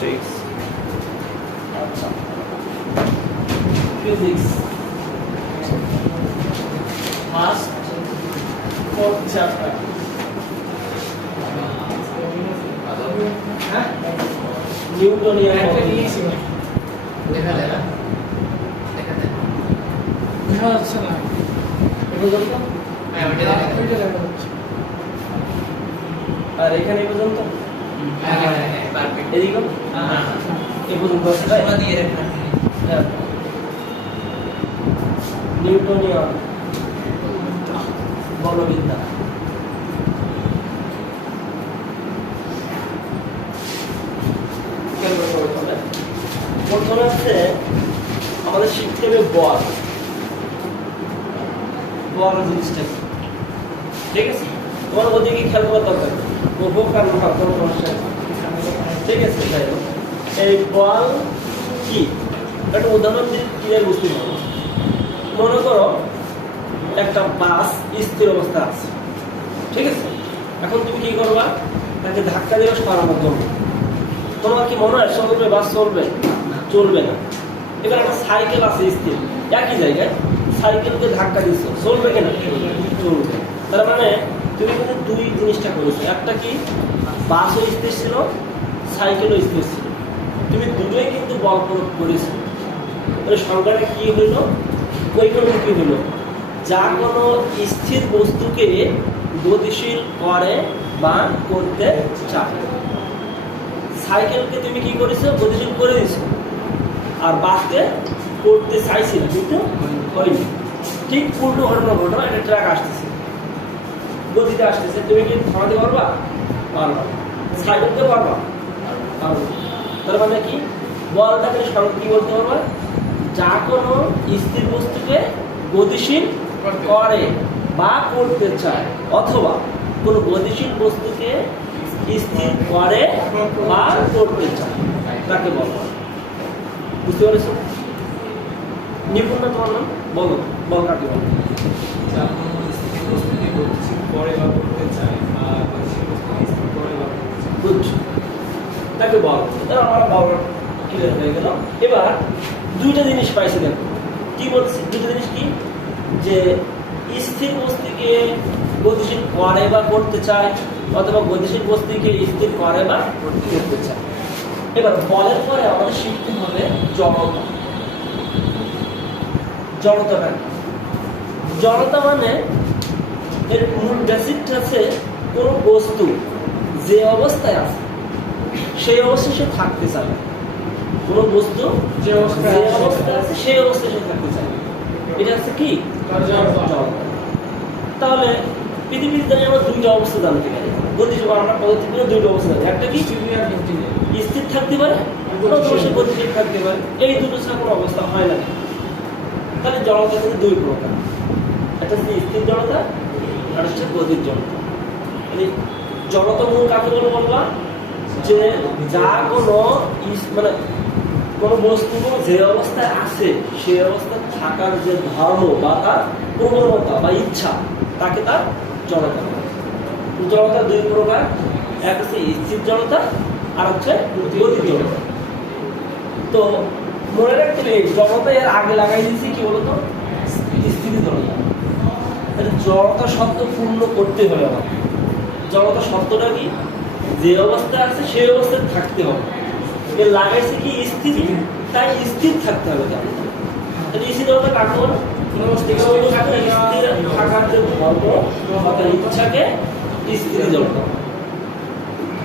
Statistics আচ্ছা physics first fourth chapter হ্যাঁ Newtonian দেখা যায় না দেখা যাচ্ছে না পর্যন্ত হ্যাঁ ওইটা দেখা যাচ্ছে আর এখানে এই পর্যন্ত হ্যাঁ হ্যাঁ পারফেক্ট এদিকে হ্যাঁ এই পর্যন্ত আছে তাই সোনা দিয়ে রাখা হ্যাঁ। নিউটনিয়ান বলবিদ্যা প্রথমে হচ্ছে আমাদের শিখতে হবে বল বল জিনিসটা কি? ঠিক আছে তোমার ওদিকে খেয়াল করার দরকার নেই। ও হোক আর না হোক, কোনো সমস্যা নেই। ঠিক আছে যাই হোক এই বল কি একটা উদাহরণ দিয়ে ক্লিয়ার বুঝতে পারবো মনে করো একটা বাস স্থির অবস্থা আছে ঠিক আছে এখন তুমি কি করবা তাকে ধাক্কা দেবে সরানোর জন্য তোমার কি মনে হয় চলবে বাস চলবে চলবে না এবার একটা সাইকেল আছে স্থির একই জায়গায় সাইকেলকে ধাক্কা দিচ্ছ চলবে কিনা চলবে তার মানে তুমি কিন্তু দুই জিনিসটা করেছো একটা কি বাসও স্থির ছিল সাইকেলও স্থির ছিল তুমি দুটোই কিন্তু বল প্রয়োগ করেছো তাহলে সংখ্যাটা কি হইল ওইখানে কি হইল যা কোনো স্থির বস্তুকে গতিশীল করে বা করতে চায় সাইকেলকে তুমি কি করেছো গতিশীল করে দিছো আর বাসকে করতে চাইছিল কিন্তু হয়নি ঠিক উল্টো ঘটনা ঘটনা একটা ট্রাক আসতেছে গতিতে আসতেছে তুমি কি থামাতে পারবা পারবা সাইকেলকে পারবা পারবা তার মানে কি বলটাকে সরল কি বলতে পারবা যা কোনো স্থির বস্তুকে গতিশীল করে বা করতে চায় অথবা কোনো গতিশীল বস্তুকে স্থির করে বা করতে চায় তাকে বলবা বুঝতে পেরেছো নিপুণ না তোমার নাম বলো বল কাকে বলো করে বা করতে চাই আর করে বা গুড তাকে বল তাহলে আমার বল ক্লিয়ার হয়ে গেল এবার দুইটা জিনিস পাইছি দেখো কি বলছি দুইটা জিনিস কি যে স্থির বস্তুকে গতিশীল করে বা করতে চায় অথবা গতিশীল বস্তুকে স্থির করে বা করতে চায় এবার বলের পরে আমাদের শিখতে হবে জড়তা জড়তা মানে জড়তা মানে এর মূল বেসিকটা আছে কোনো বস্তু যে অবস্থায় আছে সেই অবস্থায় সে থাকতে চায় কোনো বস্তু যে অবস্থায় আছে সেই অবস্থায় সে থাকতে চায় এটা হচ্ছে কি জড়তা তাহলে পৃথিবীতে আমরা দুইটা অবস্থা জানতে পারি গতিশীল আমরা পদার্থবিজ্ঞানে দুইটা অবস্থা জানি একটা কি স্থির থাকতে পারে সে গতিশীল থাকতে পারে এই দুটো ছাড়া কোনো অবস্থা হয় না তাহলে জড়তা কিন্তু দুই প্রকার একটা হচ্ছে স্থির জড়তা আর হচ্ছে গতির জড়তা জড়তা মূল কাকে বলে বলবা যে যা কোনো মানে কোনো বস্তু যে অবস্থায় আছে সেই অবস্থায় থাকার যে ধর্ম বা তার প্রবণতা বা ইচ্ছা তাকে তার জড়তা জড়তা দুই প্রকার এক হচ্ছে স্থির জড়তা আর হচ্ছে গতির জড়তা তো মনে রাখতে হবে জড়তা এর আগে লাগাই দিয়েছি কি বলতো স্থির জড়তা জড়তা শব্দ পূর্ণ করতে হবে আমার জড়তা শব্দটা কি যে অবস্থায় আছে সেই অবস্থায় থাকতে হবে এর লাগাইছে কি স্থিতি তাই স্থির থাকতে হবে তাহলে স্থির জড়তা কাকে বলে থাকার যে ধর্ম বা তার ইচ্ছাকে স্থির জড়তা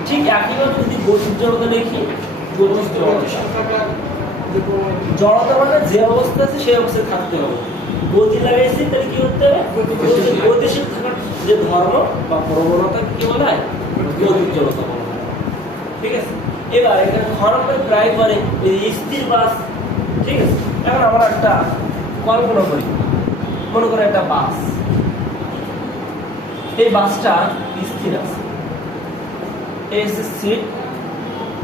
ঠিক একইভাবে যদি গতির জড়তা দেখি জড়তা মানে যে অবস্থা আছে সেই অবস্থায় থাকতে হবে গতি লাগাইছি তাহলে কি করতে হবে গতিশীল থাকার যে ধর্ম বা প্রবণতা কি বলা হয় গতির জড়তা বলা হয় ঠিক আছে এবার এখানে ধর্মের প্রায় করে স্থির বাস ঠিক আছে এখন আমরা একটা কল্পনা করি মনে করে একটা বাস এই বাসটা স্থির আছে এই সিট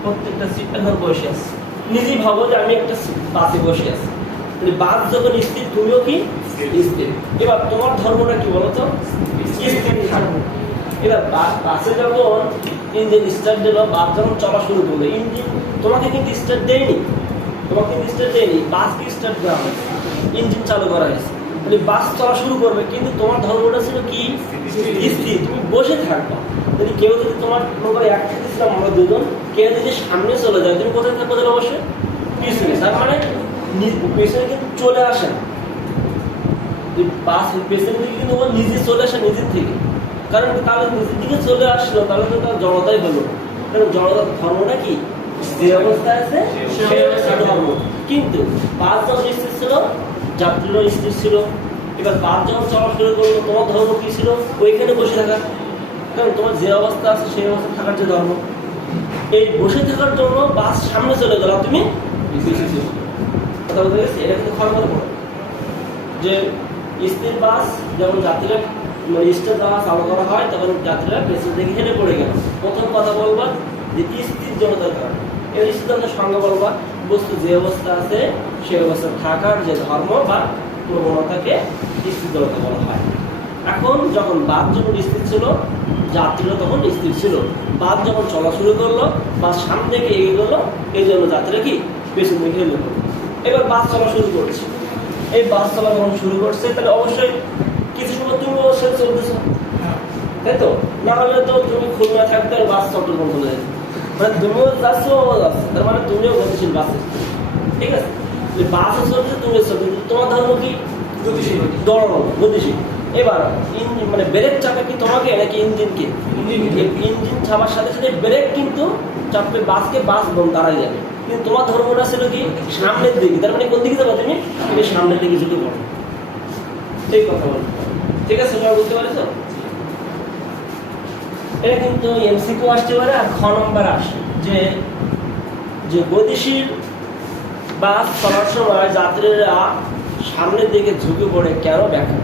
প্রত্যেকটা সিট এখন বসে আছে নিজেই ভাবো যে আমি একটা বাসে বসে আছি বাস যখন স্থির তুমিও কি স্থির এবার তোমার ধর্মটা কি বলতো স্থির থাকবে এবার বাসে যখন ইঞ্জিন স্টার্ট দিল, বাস যখন চলা শুরু করলো, ইঞ্জিন তোমাকে কিন্তু স্টার্ট দেয়নি, বাসকে স্টার্ট করা হয়েছে, ইঞ্জিন চালু করা হয়েছে, তাহলে বাস চলা শুরু করবে, কিন্তু তোমার ধর্মটা ছিল কি স্থির, তুমি বসে থাকবা। যদি কেউ যদি তোমার মনে করে একসাথে ছিলাম আমরা দুজন, কেউ যদি সামনে চলে যায়, তুমি কোথায় থাকবো? তাহলে অবশ্যই পিছনে, তার মানে পেছনে কিন্তু চলে আসে না, বাস পেছনের দিকে কিন্তু ও নিজে চলে আসে নিজের থেকে, কারণ তাহলে নিজের দিকে চলে আসলো, তাহলে তো তার জড়তাই হলো, কারণ জড়তার ধর্মটা কি যে অবস্থায় আছে সেই অবস্থায় ধর্ম। কিন্তু বাস যখন স্থির ছিল, যাত্রীরাও স্থির ছিল, এবার বাস যখন চলা শুরু করলো, তোমার ধর্ম কি ছিল? ওইখানে বসে থাকা, কারণ তোমার যে অবস্থা আছে সেই অবস্থা থাকার যে ধর্ম। এই বসে থাকার জন্য বাস সামনে চলে গেল, তুমি কথা বলতে গেছি, এটা কিন্তু খেয়াল করবো যে স্থির বাস যখন যাত্রীরা মানে স্টেজ দেওয়া চালু করা হয়, তখন যাত্রীরা পেছন থেকে হেঁটে পড়ে গেল। প্রথম কথা বলবা যে স্থির জড়তার কারণে, এই স্থির জড়তার সঙ্গে বলবা বস্তু যে অবস্থা আছে সেই অবস্থা থাকার যে ধর্ম বা প্রবণতাকে স্থির জড়তা বলা হয়। এখন যখন বাস যখন স্থির ছিল, যাত্রীরা তখন স্থির ছিল, বাস যখন চলা শুরু করলো, বাস সামনে থেকে এগিয়ে গেলো, এই জন্য যাত্রীরা কি পেছন দিকে হেলে গেল। এবার বাস চলা শুরু করছে, এই বাস চলা যখন শুরু করছে, তাহলে অবশ্যই কিছু সময় তুমি অবশ্যই চলতেছো, তাই তো? না হলে তো তুমি খুলনা থাকতে আর বাস চট্টগ্রাম চলে যাবে, মানে তুমিও যাচ্ছ ও যাচ্ছে, তার মানে তুমিও গতিশীল বাসে, ঠিক আছে? বাসও চলছে, তুমিও চলছে, তোমার ধর্ম কি গতিশীল। এবার ইঞ্জিন মানে ব্রেক চাপে কি তোমাকে নাকি ইঞ্জিনকে? ইঞ্জিন চাপার সাথে সাথে ব্রেক কিন্তু চাপবে বাসকে, বাস দাঁড়াই যাবে, কিন্তু তোমার ধর্মটা ছিল কি সামনের দিকে, তার মানে কোন দিকে যাবো? তুমি সামনের দিকে ঝুঁকে পড়ো, ঠিক কথা বলো, ঠিক আছে? সবাই বুঝতে পারছো? এটা কিন্তু এমসিকিউ আসতে পারে, আর খ নম্বর আসে যে যে গতিশীল বাস চলার সময় যাত্রীরা সামনের দিকে ঝুঁকে পড়ে কেন ব্যাখ্যা?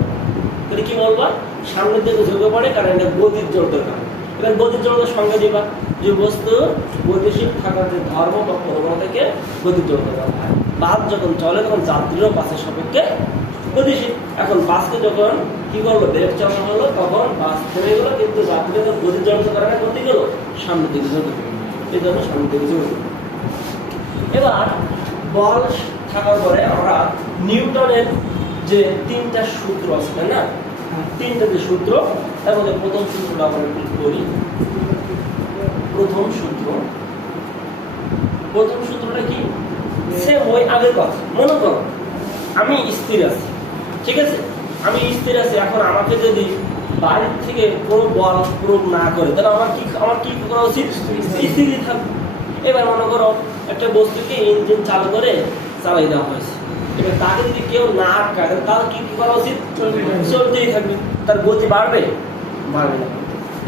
তাহলে কি বলবা? সামনের দিকে ঝুঁকে পড়ে কারণ এটা গতির জড়তার কারণে। এবার গতির জড়তার সঙ্গে দিবা যে বস্তু গতিশীল থাকার যে ধর্ম বা প্রবণতাকে গতির জড়তা বলা হয়। বাস যখন চলে তখন যাত্রীরাও বাসের সাপেক্ষে গতিশীল। এখন বাসকে যখন কি করলো ব্রেক চালানো হলো, তখন বাস থেমে গেলো, কিন্তু যাত্রীরা গতির জড়তার কারণে গতি গেল সামনের দিকে ঝুঁকে পড়ে, এই জন্য সামনের দিকে ঝুঁকে। এবার বল থাকার পরে আমরা নিউটনের যে তিনটা সূত্র আছে, তাই না? তিনটা যে সূত্র, তার মধ্যে প্রথম সূত্রটা আমরা একটু করি। প্রথম সূত্রটা কি? সেম ওই আগের কথা। মনে করো আমি স্থির আছি, ঠিক আছে? আমি স্থির আছি, এখন আমাকে যদি বাইরে থেকে কোনো বল প্রয়োগ না করে, তাহলে আমার কি করা উচিত? স্থিরই থাকবে। এবার মনে করো একটা বস্তুকে ইঞ্জিন চালু করে চালাই দেওয়া হয়েছে, এবার তাকে যদি কেউ না আটকায়, তাহলে কি করা উচিত? চলতেই থাকবে। তার গতি বাড়বে না।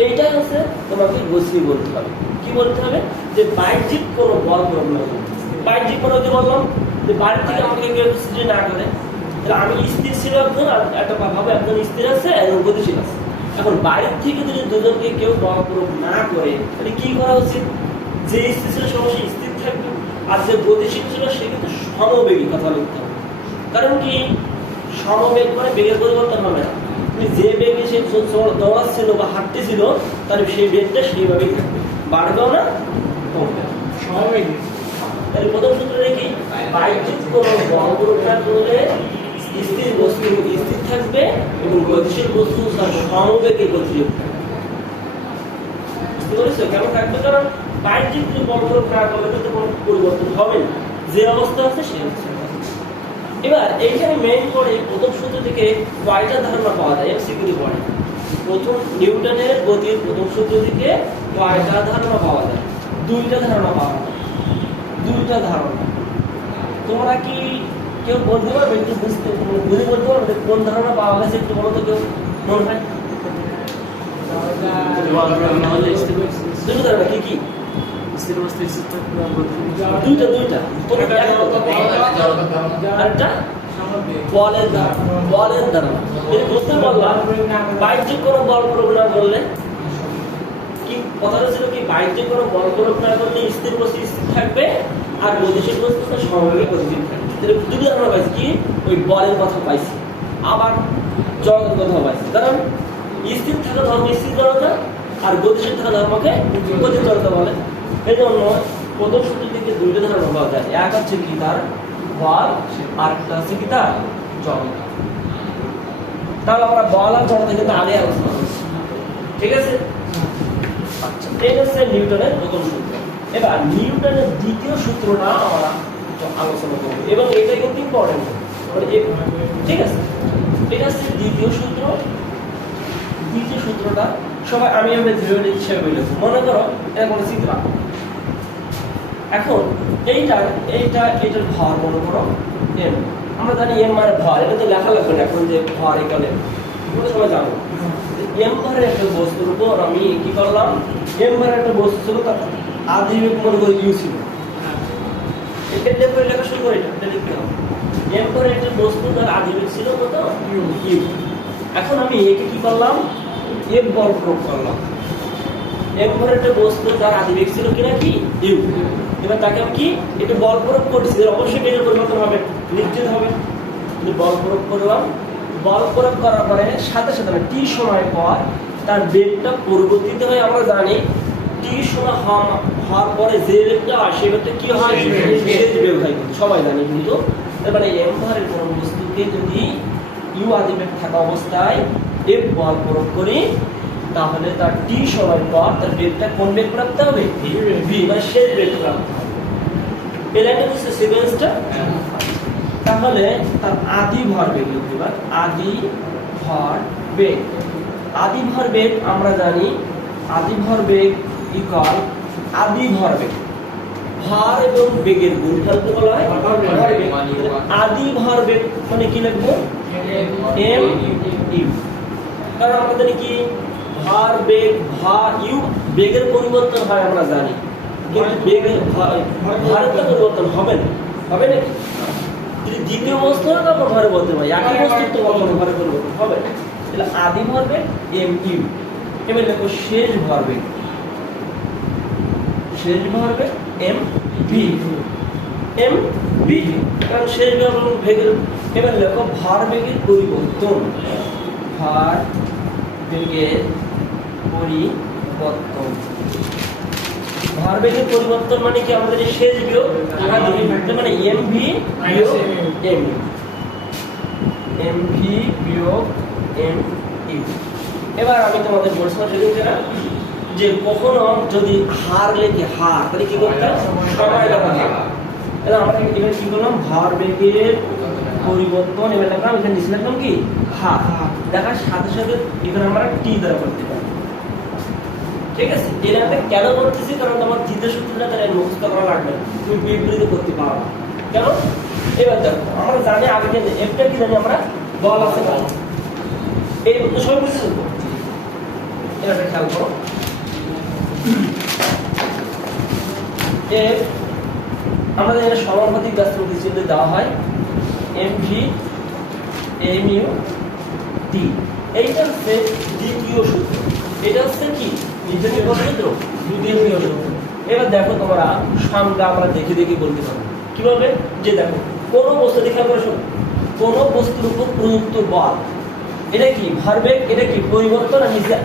এইটাই হচ্ছে তোমাকে গতি বলতে হবে। কি বলতে হবে? যে বাহ্যিক কোনো বল প্রয়োগ না করবে। বাহ্যিক কোনো যদি বললাম যে বাইরে থেকে আমাকে কেউ সৃষ্টি না করে, তাহলে আমি স্থির ছিল একজন, আর একটা ভাবে একজন স্থির আছে, একজন গতিশীল আছে। এখন বাইরের থেকে যদি দুজনকে কেউ বল প্রয়োগ না করে, তাহলে কি করা উচিত? যে স্থির ছিল সে স্থির থাকবে, আর যে গতিশীল ছিল সে কিন্তু সমবেগী কথা লিখতে হবে। কারণ কি সমবেগ মানে বেগের পরিবর্তন হবে না। তুমি যে বেগে সে দৌড়াচ্ছিল বা হাঁটতেছিল, তাহলে সেই বেগটা সেইভাবেই থাকবে, বাড়বেও না কমবে। সমবেগী। তাহলে প্রথম সূত্রটা কি? বাহ্যিক কোনো বল প্রয়োগ না করলে স্থির বস্তু স্থির থাকবে এবং গতিশীল বস্তু তার সমবেগে গতিশীল থাকবে। বুঝতে পেরেছো কেমন থাকবে? কারণ বাহ্যিক যদি বল প্রয়োগ না করলে তো কোনো পরিবর্তন হবে না, যে অবস্থা আছে সেই অবস্থা। এবার এইখানে মেইন করে প্রথম সূত্র থেকে কয়টা ধারণা পাওয়া যায়? এমসিকিউ পড়ে প্রথম নিউটনের গতির প্রথম সূত্র থেকে কয়টা ধারণা পাওয়া যায়? দুইটা ধারণা পাওয়া যায়। দুইটা ধারণা তোমরা কি কেউ বলতে পারবে? একটু বুঝে বলতে পারবে কোন ধারণা পাওয়া গেছে? একটু বলো তো কেউ মনে হয়। দুটো ধারণা কি কি? দুইটা আরেকটা বলের ধারণা। বুঝতে পারলাম বাহ্যিক কোনো বল প্রয়োগ না করলে কি কথাটা ছিল কি? বাহ্যিক কোনো বল প্রয়োগ না করলে স্থির বস্তু স্থির থাকবে, আর গতিশীল বস্তু সমবেগে গতিশীল থাকবে। দুটো ধারণা পাইছি কি? ওই বলের কথা পাইছি, আবার জড়তার কথা পাইছি। কারণ স্থির থাকা ধর্ম স্থির জড়তা, আর গতিশীল থাকা ধর্মকে গতি জড়তা বলে। এই জন্য প্রথম সূত্র থেকে দুইটা ধারণা পাওয়া যায়, এক হচ্ছে কি তার বল আর একটা হচ্ছে কি তার জড়তা। তাহলে আমরা বল আর জড়তা কিন্তু আগে আলোচনা করছি, ঠিক আছে? আচ্ছা, এই হচ্ছে নিউটনের প্রথম সূত্র। এবার নিউটনের দ্বিতীয় সূত্রটা আমরা আলোচনা করব এবং এটা কিন্তু ইম্পর্টেন্ট, ঠিক আছে? এটা হচ্ছে দ্বিতীয় সূত্র। দ্বিতীয় সূত্রটা সবাই আমি থিওরি হিসেবে বলেছি, মনে করো এটা কোনো চিত্র। এখন এইটার ভর মনে করো এম। আমরা জানি এম মানে ভর, এটা তো লেখা লাগবে না এখন যে ভর এখানে, ওটা সবাই জানো। এম ভরের একটা বস্তুর উপর আমি কি করলাম, এম ভরের একটা বস্তু ছিল, তার আদি মনে করে ইউ ছিল। এটা লেখা শুরু করে এটা লিখতে হবে। এম ভরের একটা বস্তু তার আদি ছিল কত, ইউ। এখন আমি একে কি করলাম, এফ বল প্রয়োগ করলাম। এম ভরের একটা বস্তু তার আদিবেগ ছিল কিনা কি ইউ। এবার তাকে আমি কি একটু বল প্রয়োগ করছি, অবশ্যই বেগের পরিবর্তন হবে, নিশ্চিত হবে। বল প্রয়োগ করলাম, বল প্রয়োগ করার পরে সাথে সাথে টি সময় পর তার বেগটা পরিবর্তিত হয়। আমরা জানি টি সময় হওয়ার পরে যে বেগটা হয় সেই বেগটা কি হয়, শেষ বেগ হয়, সবাই জানি। কিন্তু তার মানে এম ভরের কোনো বস্তুকে যদি ইউ আদিবেগ থাকা অবস্থায় এফ বল প্রয়োগ করি, তাহলে তার টি সময় পর তার বেগটা কোন বেগ প্রাপ্ত হবে, ভি, মানে শেষ বেগ প্রাপ্ত হবে। এটা হচ্ছে সিকোয়েন্সটা। তাহলে তার আদি ভর বেগ লিখতে পারি, আদি ভর বেগ। আদি ভর বেগ আমরা জানি, আদি ভর বেগ ইকুয়াল আদি ভর বেগ। ভর এবং বেগের গুণফলকে বলা হয় ভর বেগ। আদি ভর বেগ মানে কি লিখবো, এম ইউ। কারণ আমরা জানি কি ভর বেগ ভর ইউ বেগের পরিবর্তন হয় আমরা জানি, কিন্তু বেগের ভরের তো পরিবর্তন হবে না, হবে নাকি? যদি দ্বিতীয় বস্তু হয় তখন ভরে বলতে পারি, একই বস্তু তো কখনো ভরে পরিবর্তন হবে না। তাহলে আদি ভর বেগ এম ইউ। এবার দেখো শেষ ভর বেগ, শেষ ভর বেগ এম ভি, এম ভি, কারণ শেষ বেগের। এবার দেখো ভর বেগের পরিবর্তন, ভর বেগের পরিবর্তন। ভর বেগের পরিবর্তন মানে কি, আমাদের শেষ বিয়োগ মানে এম ভি বিয়োগ এম ইউ, এম ভি বিয়োগ এম ইউ। এবার আমি তোমাদের বলছিলাম সেদিন না যে কখনো যদি হার লেখে হার, তাহলে কি করতে সময় লেখা হয়। তাহলে আমরা এখানে কি করলাম, ভর বেগের পরিবর্তন। এবার দেখলাম এখানে নিচে লিখলাম কি হার, দেখার সাথে সাথে এখানে আমরা টি দ্বারা করতে পারি, ঠিক আছে? এটা কেন করতেছি, কারণ তোমার দ্বিতীয় সূত্রটা তাহলে মুখস্থ করা লাগবে, তুমি বিপরীতে করতে পারো না। কেন? এবার দেখো আমরা জানি আগে একটা কি জানি আমরা, বল আছে বল, এই সবাই বুঝতে পারবো। এটা খেয়াল করো, এফ আমাদের এখানে সমানুপাতিক ব্যস্ত চিহ্ন দেওয়া হয়, M V M U D. এইটা হচ্ছে দ্বিতীয় সূত্র। এটা হচ্ছে কি নিউটনের কত সূত্র, দ্বিতীয় সূত্র। এবার দেখো তোমরা সামনে আমরা দেখে দেখে বলতে পারবো কিভাবে, যে দেখো কোন বস্তু দেখে আমরা শোনো, কোন বস্তুর উপর প্রযুক্ত বল, এটা কি ভরবেগ, এটা কি পরিবর্তন, আর নিচে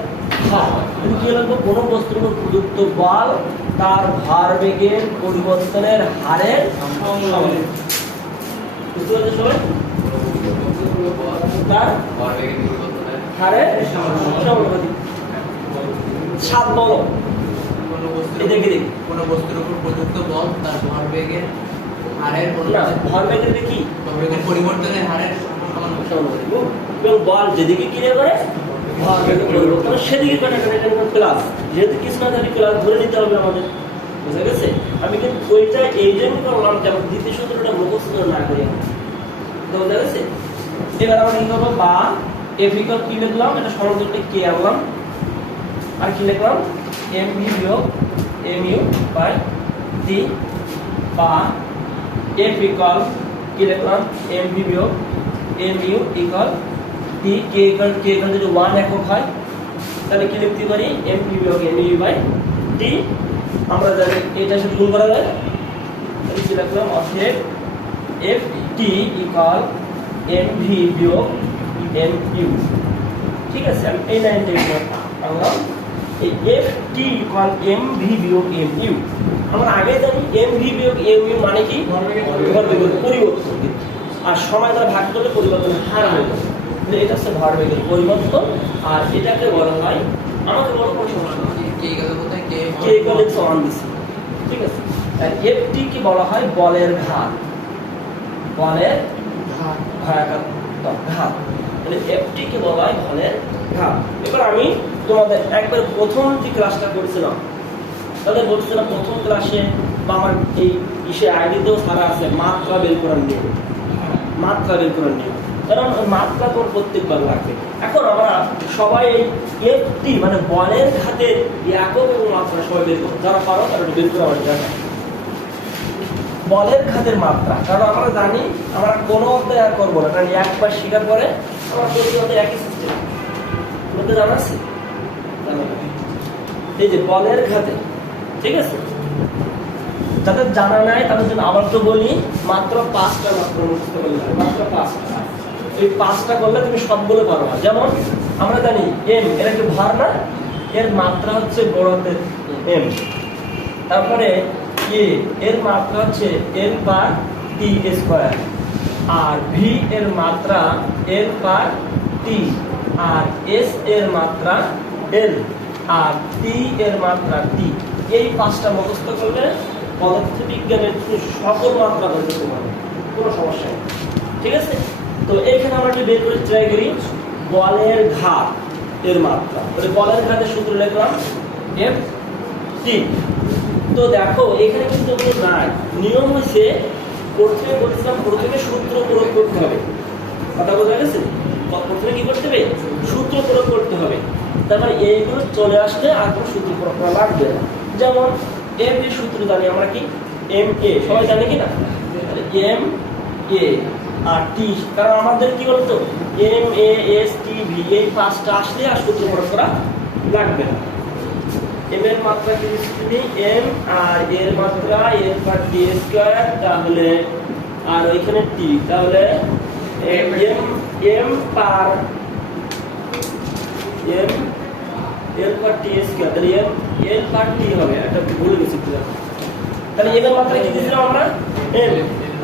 হার। তুমি কি লাগবে, কোন বস্তুর উপর প্রযুক্ত বল তার ভরবেগের পরিবর্তনের হারের সমান। বুঝতে পারছো সবাই? তার হারের সমানুপাতিক। সাত বলো, দেখি দেখি কোন বস্তুর উপর প্রযুক্ত বল তার ভরবেগের হারের ভরবেগের কি ভরবেগের পরিবর্তনের হারের সমানুপাতিক। এবং বল যেদিকে ক্রিয়া করে ভরবেগের পরিবর্তন সেদিকে করে ক্লাস, যেহেতু কিছু না জানি ক্লাস ধরে নিতে হবে আমাদের, বুঝা গেছে? আমি কিন্তু ওইটা এই জন্য করলাম যে আমার দ্বিতীয় সূত্রটা মুখস্থ না করি, বুঝা গেছে? এবার আমরা কি করবো, বা এফ ইকুয়াল কি লিখলাম, এটা সমান্তরালটা কে আনলাম, আর কি লিখলাম এম ভি বিয়োগ এম ইউ বাই ডি, বা এফ ইকুয়াল কি লিখলাম এম ভি বিয়োগ M you equal D. K equal যদি 1 একক হয় তাহলে কি লিখতে পারি, এম ভি বিয়োগ এম ইউ বাই ডি। আমরা জানি এটা সাথে গুণ করা যায়, তাহলে কি লিখলাম অতএব F T equal M V বিয়োগ এম ইউ। ঠিক আছে, আমি এই লাইনটা আনলাম। এই F T equal M V বিয়োগ এম ইউ। আমরা আগে জানি এম ভি বিয়োগ এম ইউ মানে কি ভরবেগের পরিবর্তন, আর সময় দ্বারা ভাগ করলে পরিবর্তনের হার হয়ে যাবে। এটা হচ্ছে ভরবেগের পরিবর্তন, আর এটাকে বলা হয়, আমাকে বড় কোনো সমস্যা নেই, কে গেল কোথায় কে কে ইকুয়াল এক্স ওয়ান দিছি, ঠিক আছে। আর এফ টি কি বলা হয় বলের ঘাত, বলের ঘাত, তাহলে এফ টি কে বলা হয় বলের ঘাত। এবার আমি তোমাদের একবার প্রথম যে ক্লাসটা করেছিলাম, তাহলে বলছিলাম প্রথম ক্লাসে বা আমার এই ইসে আইডিতেও সারা আছে মাত্রা বের করার নিয়ম, মাত্রা বের করার নিয়ম, কারণ মাত্রা তোর প্রত্যেকবার লাগবে। এখন আমরা সবাই এই এফটি মানে বলের ঘাতের একক এবং মাত্রা সবাই বের করবো, যারা পারো তারা বের করে আমার জানা বলের ঘাতের মাত্রা। কারণ আমরা জানি আমরা কোনো অধ্যায় আর করবো না, কারণ একবার স্বীকার করে আমার প্রতি অধ্যায় একই সিস্টেম বলতে জানাচ্ছি। এই যে বলের ঘাতে, ঠিক আছে, যাদের জানা নাই তাদের জন্য আবার তো বলি, মাত্র 5টা মাত্র মুখস্থ করলে হবে, মাত্র 5টা। এই 5টা করলে তুমি সবগুলো পারবা। যেমন আমরা জানি এম এর একটু ভার না, এর মাত্রা হচ্ছে বড়দের এম। তারপরে এ এর মাত্রা হচ্ছে এল পার টি স্কয়ার, আর ভি এর মাত্রা এল পার টি, আর এস এর মাত্রা এল, আর টি এর মাত্রা টি। এই 5টা মুখস্থ করলে পদার্থবিজ্ঞানের সকল মাত্রা বলতে পারবে, কোনো সমস্যা নেই, ঠিক আছে। তো এইখানে আমরা যদি বের করে ট্রাই করি বলের ঘাত এর মাত্রা, বলের ঘাতের সূত্র লিখলাম এফ টি। তো দেখো এখানে কিন্তু নাই, নিয়ম হচ্ছে প্রথমে বলেছিলাম প্রথমে সূত্র প্রয়োগ করতে হবে, কথা বোঝা গেছে? প্রথমে কি করতে হবে? সূত্র প্রয়োগ করতে হবে। তারপরে এইগুলো চলে আসলে আর কোনো সূত্র প্রয়োগ করা লাগবে না। যেমন এম এর সূত্র জানি আমরা কি এম এ, সবাই জানে কি না? এম এ আর টি, কারণ আমাদের কি বলতো M A S T V এই 5টা আসলে আর সূত্র প্রয়োগ করা লাগবে না। এম এর মাত্রা কি দিচ্ছি এম, আর এর মাত্রা এর পার টি স্কয়ার, তাহলে আর ওইখানে টি, তাহলে M M per M L per T square, তাহলে এম এল পার টি হবে, এটা ভুলে গেছি। তাহলে এম এর মাত্রা কি দিয়েছিলাম আমরা এম,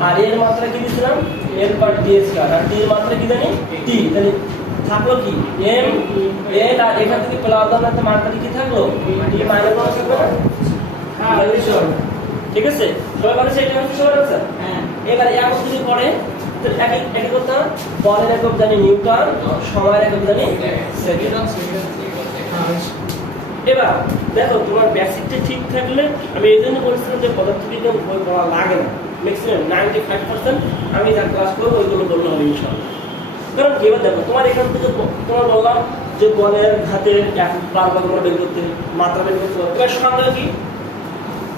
আর এর মাত্রা কি দিয়েছিলাম এল পার টি স্কয়ার, আর টি এর মাত্রা কি জানি টি। তাহলে থাকলো কি এম এল, আর এখান থেকে প্লাস দানাতে মাত্রা কি থাকলো টি মাইনাস ওয়ান থাকলো না? হ্যাঁ, ঠিক আছে, সবাই বলেছে এটা হচ্ছে সবার আনসার। হ্যাঁ, এবারে একক যদি পড়ে একই কথা, বলের একক জানি নিউটন, সময়ের একক জানি সেকেন্ড। এবার দেখো তোমার বেসিকটা ঠিক থাকলে, আমি এই জন্য বলছিলাম যে পদার্থবিজ্ঞান বই পড়া লাগে না, ম্যাক্সিমাম 95% আমি যা ক্লাস করবো ওইগুলো বললে হবে ইনশাআল্লাহ। কারণ এবার দেখো তোমার এখান থেকে তোমার বললাম যে বলের ঘাতের বারবার তোমরা বের করতে, মাত্রা বের করতে হবে। এবার সংজ্ঞা কি,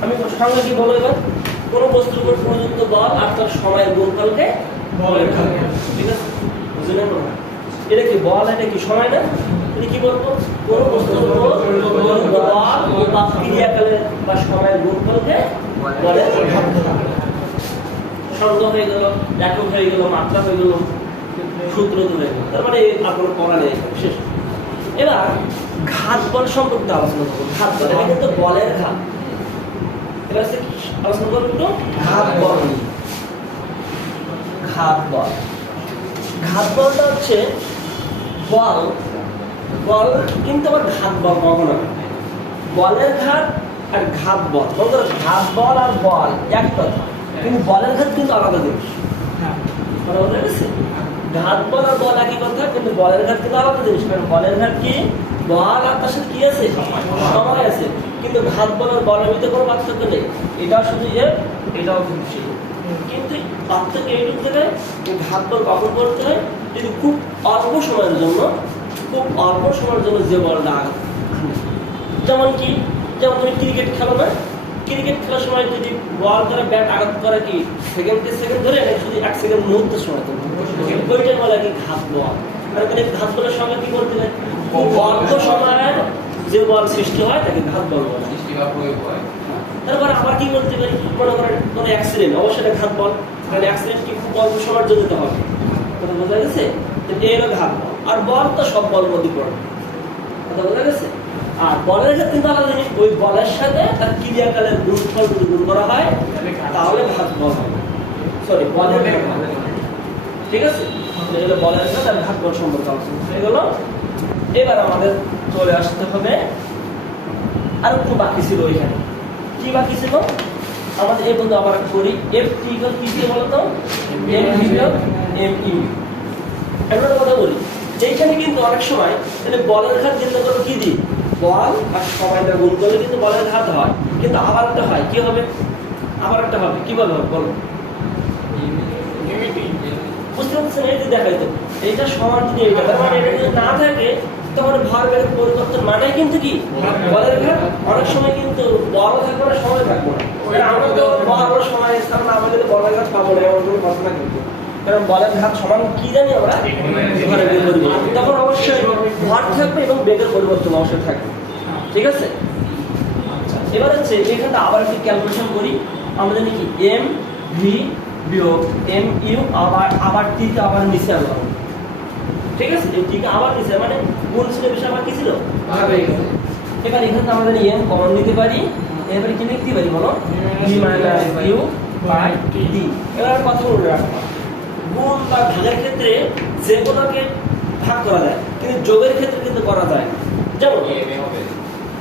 আমি সংজ্ঞা কি বলো এবার, কোনো বস্তুর উপর প্রযুক্ত বল আর তার সময়ের গুণফলকে বলের ঘাত, ঠিক আছে, বুঝলে না? এটা কি বল, এটা কি সময় না? এটা কি বলবো, কোনো বস্তুর উপর বল বা ক্রিয়াকালের বা সময়ের গুণফলকে বলের ঘাত। সংজ্ঞা হয়ে গেল, একক হয়ে গেল, মাত্রা হয়ে গেল, সূত্র হয়ে গেল, তার মানে আপনার পড়া নেই শেষ। এবার ঘাত বল সম্পর্কে আলোচনা করবো। ঘাত বল এটা কিন্তু বলের ঘাত। এবার আলোচনা করবো একটু ঘাত বল। ঘাত বল, ঘাত বলটা হচ্ছে বল, বল কিন্তু আবার ঘাত বল কখনো না। বলের ঘাত আর ঘাত বল, বন্ধুরা ঘাত বল আর বল এক কথা, কিন্তু বলের ঘাত কিন্তু আলাদা জিনিস। কথা বলতে গেছে, ঘাত বল আর বল একই কথা, কিন্তু বলের ঘাত কিন্তু আলাদা জিনিস। কারণ বলের ঘাত কি, বল আর তার সাথে কি আছে, সময় আছে। কিন্তু ঘাত বল আর বলের ভিতরে কোনো পার্থক্য নেই, এটাও শুধু এ, এটাও কিন্তু সেই। কিন্তু পার্থক্য এইটুকু থেকে ঘাত বল কখন করতে হয়, যদি খুব অল্প সময়ের জন্য, খুব অল্প সময়ের জন্য যে বলটা আঘাত, যেমন কি, যেমন তুমি ক্রিকেট খেলো না, ক্রিকেট খেলার সময় যদি বল ধরে ব্যাট আঘাত করে কি সেকেন্ড ধরে, শুধু 1 সেকেন্ড মুহূর্তের সময় ওইটাই বলে কি ঘাত বল। মানে ঘাত বলের সঙ্গে কি করতে হয়, খুব অল্প সময়ের যে বল সৃষ্টি হয় তাকে ঘাত বল বলে। তারপরে আবার কি বলতে পারি, মনে করেন কোনো অ্যাক্সিডেন্ট, অবশ্যই এটা ঘাত বল, কারণ অ্যাক্সিডেন্ট কি খুব অল্প সময়ের জন্য তো হবে, কথা বোঝা গেছে? এরও ঘাত বল। আর বল তো সব বল মধ্যে পড়ে, কথা বোঝা গেছে? আর বলের ক্ষেত্রে কিন্তু আলাদা জিনিস, ওই বলের সাথে তার ক্রিয়াকালের গুণফল যদি গুণ করা হয় তাহলে ভাগফল হয়, সরি বলের ভাগফল। ঠিক আছে, এগুলো বলের সাথে ভাগফল সম্পর্ক আলোচনা হয়ে গেল। এবার আমাদের চলে আসতে হবে আর একটু বাকি ছিল ওইখানে। কি বাকি ছিল আমাদের? এই বন্ধু আবার করি, এফ টি ইকুয়াল কি ছিল বলতো? এম ভি বিয়োগ এম ইউ। এখন একটা কথা বলি, যেখানে কিন্তু অনেক সময় মানে বলের ঘাত চিন্তা করো কি দিই, বল আর সময়টা গুণ করলে কিন্তু বলের ঘাত হয়, কিন্তু আবার একটা হয় কি হবে? আবার একটা হবে কিভাবে হবে বলো? বুঝতে পারছেন? এই যে দেখাই তো এইটা সমান যদি এইটা, তার মানে এটা যদি না থাকে তখন ভর বেগের পরিবর্তন মানে কিন্তু কি বলের ঘাত। অনেক সময় কিন্তু বল থাকবে না, সময় থাকবে না। আমরা তো বল ও সময় স্থান না আমাদের বলের ঘাত পাবো না এমন কোনো কথা না কিন্তু, কারণ বলের ঘাত সমান কি জানি আমরা ভরের বেগ পরিবর্তন, তখন অবশ্যই ভর থাকবে এবং বেগের পরিবর্তন অবশ্যই থাকবে। ঠিক আছে, আচ্ছা এবার হচ্ছে এখানে আবার একটু ক্যালকুলেশন করি। আমাদের কি এম ভি বিয়োগ এম ইউ আবার টি কে আবার নিচে আনলাম। ঠিক আছে, এই টি কে আবার নিচে মানে গুণ ছিল বিষয় আবার কি ছিল ভাগ হয়ে গেছে। এবার এখানে আমরা জানি এম কমন নিতে পারি, এবারে কি লিখতে পারি বলো? ভি মাইনাস ইউ বাই টি। এবার কথা বলে রাখবো, গুণ বা ভাগের ক্ষেত্রে যে কোনোকে ভাগ করা যায়, কিন্তু যোগের ক্ষেত্রে কিন্তু করা যায়। যেমন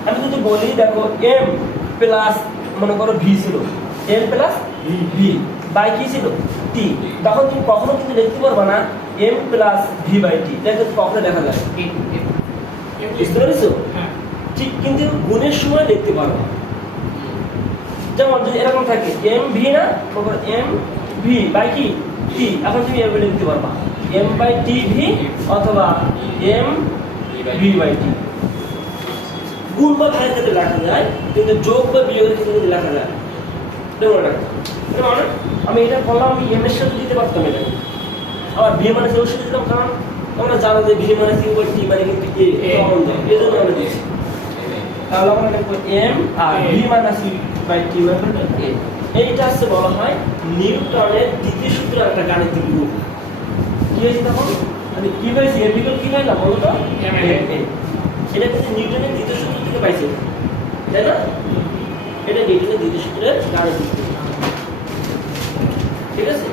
আমি যদি বলি দেখো এম প্লাস মনে করো ভি ছিল, এম প্লাস ভি বাই কি ছিল টি, তখন তুমি কখনো কিন্তু লিখতে পারবে না M plus V by T, দেখো কখনো দেখা যায়। বুঝতে পেরেছো? ঠিক, কিন্তু গুণের সময় লিখতে পারবো। যেমন যদি এরকম থাকে এম ভি না, এম ভি বাই কি টি, এখন তুমি এভাবে লিখতে পারবা এম বাই টি ভি অথবা এম ভি বাই টি। গুণ বা ভাগের ক্ষেত্রে লেখা যায়, কিন্তু যোগ বা বিয়োগের ক্ষেত্রে কিন্তু লেখা যায়। মানে আমি এটা বললাম, আমি এম এর সাথে দিতে পারতাম এটা, আবার ভি মানে এর সাথে দিতাম, কারণ তোমরা জানো যে ভি মানে ইউ বাই টি মানে কিন্তু এ কমন যায়, এই জন্য আমরা দিচ্ছি। তাহলে আমরা লিখবো M R V minus U by T মানে এ। এইটা হচ্ছে বলা হয় নিউটনের দ্বিতীয় সূত্রের একটা গাণিতিক রূপ। কি হয়েছে তখন? মানে কি হয়েছে? এ বিকল্প কি হয় না বলো তো? এটা কিন্তু নিউটনের দ্বিতীয় সূত্র থেকে পাইছে, তাই না? এটা নিউটনের দ্বিতীয় সূত্রের গাণিতিক রূপ। ঠিক আছে,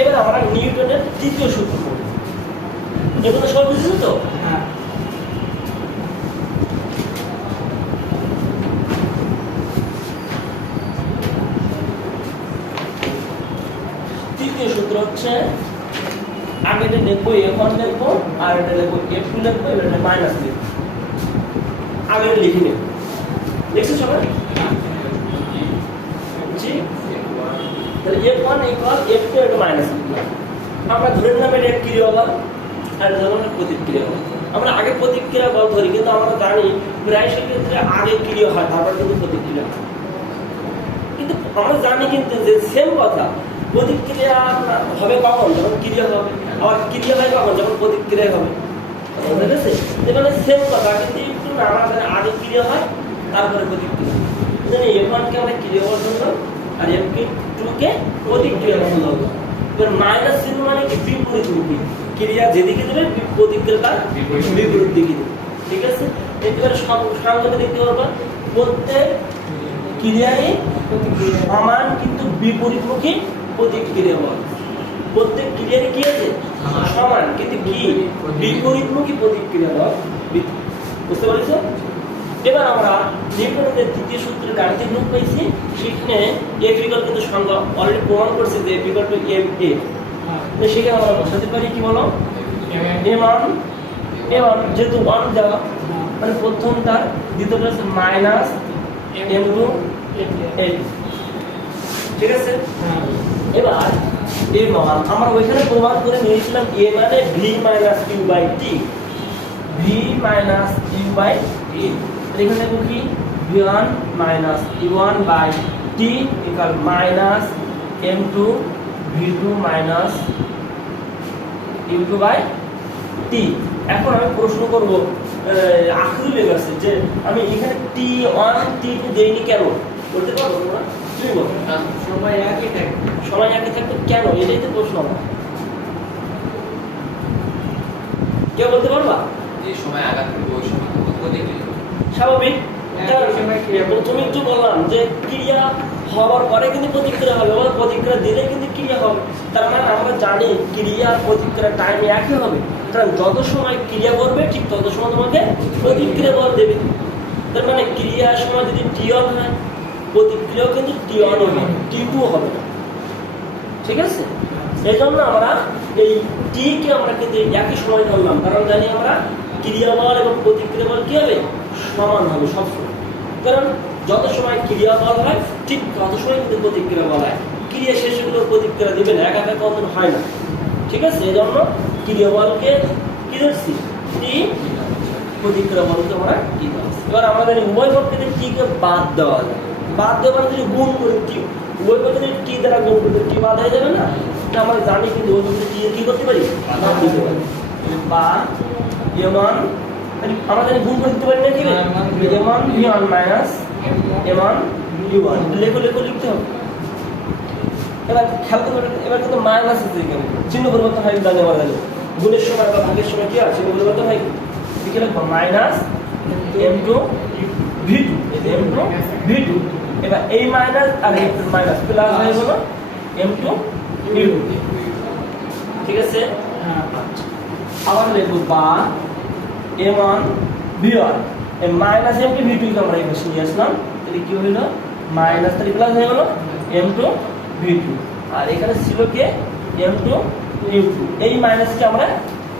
এবার আমরা নিউটনের তৃতীয় সূত্র পড়ব। এগুলো সব বুঝেছো তো? তৃতীয় সূত্র হচ্ছে, আগে এটা লিখবো F1 লিখবো আর এটা লিখবো F2 লিখবো, এবার এটা মাইনাস লিখবো। আগে এটা লিখে নেব, দেখছো সবাই? জি, তাহলে F1 ইকুয়াল F2 এটা মাইনাস লিখলাম। আমরা ধরে নিলাম এটা ক্রিয়া বল আর এটা হলো প্রতিক্রিয়া বল। আমরা আগে প্রতিক্রিয়া বল ধরি, কিন্তু আমরা জানি প্রায় ক্ষেত্রে আগে ক্রিয়া হয় তারপর কিন্তু প্রতিক্রিয়া হয়। কিন্তু আমরা জানি কিন্তু যে সেম কথা, প্রতিক্রিয়া হবে কখন? যখন ক্রিয়া হবে, আবার ক্রিয়া হয় কখন? যখন প্রতিক্রিয়া হবে। বুঝতে পেরেছে? এখানে সেম কথা, কিন্তু একটু না, আমাদের আগে ক্রিয়া হয় তারপরে প্রতিক্রিয়া। জানি F1 কে আমরা ক্রিয়া বল ধরলাম আর F2 কে প্রতিক্রিয়া বল ধরলাম। এবার মাইনাস চিহ্ন মানে কি? বিপরীতমুখী ক্রিয়া যেদিকে দেবে প্রতিক্রিয়াটা বিপরীত দিকে দেবে। ঠিক আছে, এবারে সংজ্ঞাটা দেখতে পারবা, প্রত্যেক ক্রিয়ায় সমান কিন্তু বিপরীতমুখী প্রতিক্রিয়া বল। প্রত্যেক ক্রিয়ারই কি আছে? সমান কিন্তু কি বিপরীতমুখী প্রতিক্রিয়া বল। বুঝতে পারছো? এবার আমরা নিউটনের তৃতীয় সূত্রের গাণিতিক রূপ পাইছি, সেখানে এফ ইকুয়াল কিন্তু সংজ্ঞা অলরেডি প্রমাণ করছে যে F equal to M A. সেখানে আমরা বসাতে পারি কি বলো? এম1 যেহেতু 1 দেওয়া, মানে প্রথমটার দ্বিতীয়টা হচ্ছে মাইনাস M2 L। ঠিক আছে, এবার এম1 আমরা ওইখানে প্রমাণ করে নিয়েছিলাম এ মানে V minus U by T, V minus U by T. এখানে দেখো কি v1 minus u1 by T equal minus m2 v2 minus u2 by T. এখন আমি প্রশ্ন করব আখরুল কাছে যে আমি এখানে t1 t2 দেইনি কেন? বলতে পারবো তোমরা? তুমি বলো। সময় একই থাকবে। সময় একই থাকবে কেন? এটাই তো প্রশ্ন আমার। কেউ বলতে পারবা? যে সময় আঘাত করবে ওই সময় প্রতিক্রিয়া। স্বাভাবিক। একই সময় ক্রিয়া করতে তুমি একটু বললাম যে ক্রিয়া হওয়ার পরে কিন্তু প্রতিক্রিয়া হবে, আবার প্রতিক্রিয়া দিলে কিন্তু ক্রিয়া হবে। তার মানে আমরা জানি ক্রিয়া আর প্রতিক্রিয়া টাইম একই হবে, কারণ যত সময় ক্রিয়া করবে ঠিক তত সময় তোমাকে প্রতিক্রিয়া বল দেবে। তার মানে ক্রিয়ার সময় যদি টি1 হয়, প্রতিক্রিয়াও কিন্তু টি1 হবে, টি2 হবে না। ঠিক আছে, এই জন্য আমরা এই টি কে আমরা কিন্তু একই সময় ধরলাম, কারণ জানি আমরা ক্রিয়া বল এবং প্রতিক্রিয়া বল কি হবে, সমান হবে সবসময়। কারণ যত সময় ক্রিয়া বল হয় ঠিক তত সময় কিন্তু প্রতিক্রিয়া বল হয়। ক্রিয়া শেষে গুলো প্রতিক্রিয়া দিবে না, একা একা কখনো হয় না। ঠিক আছে, এই জন্য ক্রিয়া বলকে কি ধরছি, টি, প্রতিক্রিয়া বলকে আমরা টি ধরছি। এবার আমাদের উভয় পক্ষে টি কে বাদ দেওয়া যায়, বাদ দেওয়া যদি গুণ করি টি, উভয় পক্ষে যদি টি দ্বারা গুণ করতে টি বাদ হয়ে যাবে না। আমরা জানি কিন্তু ওই পক্ষে টি কি করতে পারি, বাদ দিতে পারি। বা এমান আমরা জানি গুণ করে দিতে পারি না, কি এমান বি1 মাইনাস এমান বি1 লেখো লেখো লিখতে হবে। এবার খেয়াল করবে, এবার কিন্তু মাইনাস আছে এখানে, চিহ্ন পরিবর্তন হয় জানি আমরা জানি। গুণের সময় বা ভাগের সময় কি হয়, চিহ্ন পরিবর্তন হয়। লিখে লিখবো minus m2 v2, m2 v2। এবার এই মাইনাস আর এই মাইনাস প্লাস হয়ে গেল m2 v2। ঠিক আছে, আবার লিখবো বা m1 v1, এই মাইনাস m2 v2 কে আমরা এই পাশে নিয়ে আসলাম, তাহলে কি হলো মাইনাস, তাহলে প্লাস হয়ে গেল m2 v2। আর এখানে ছিল কে m2 v2, এই মাইনাসকে আমরা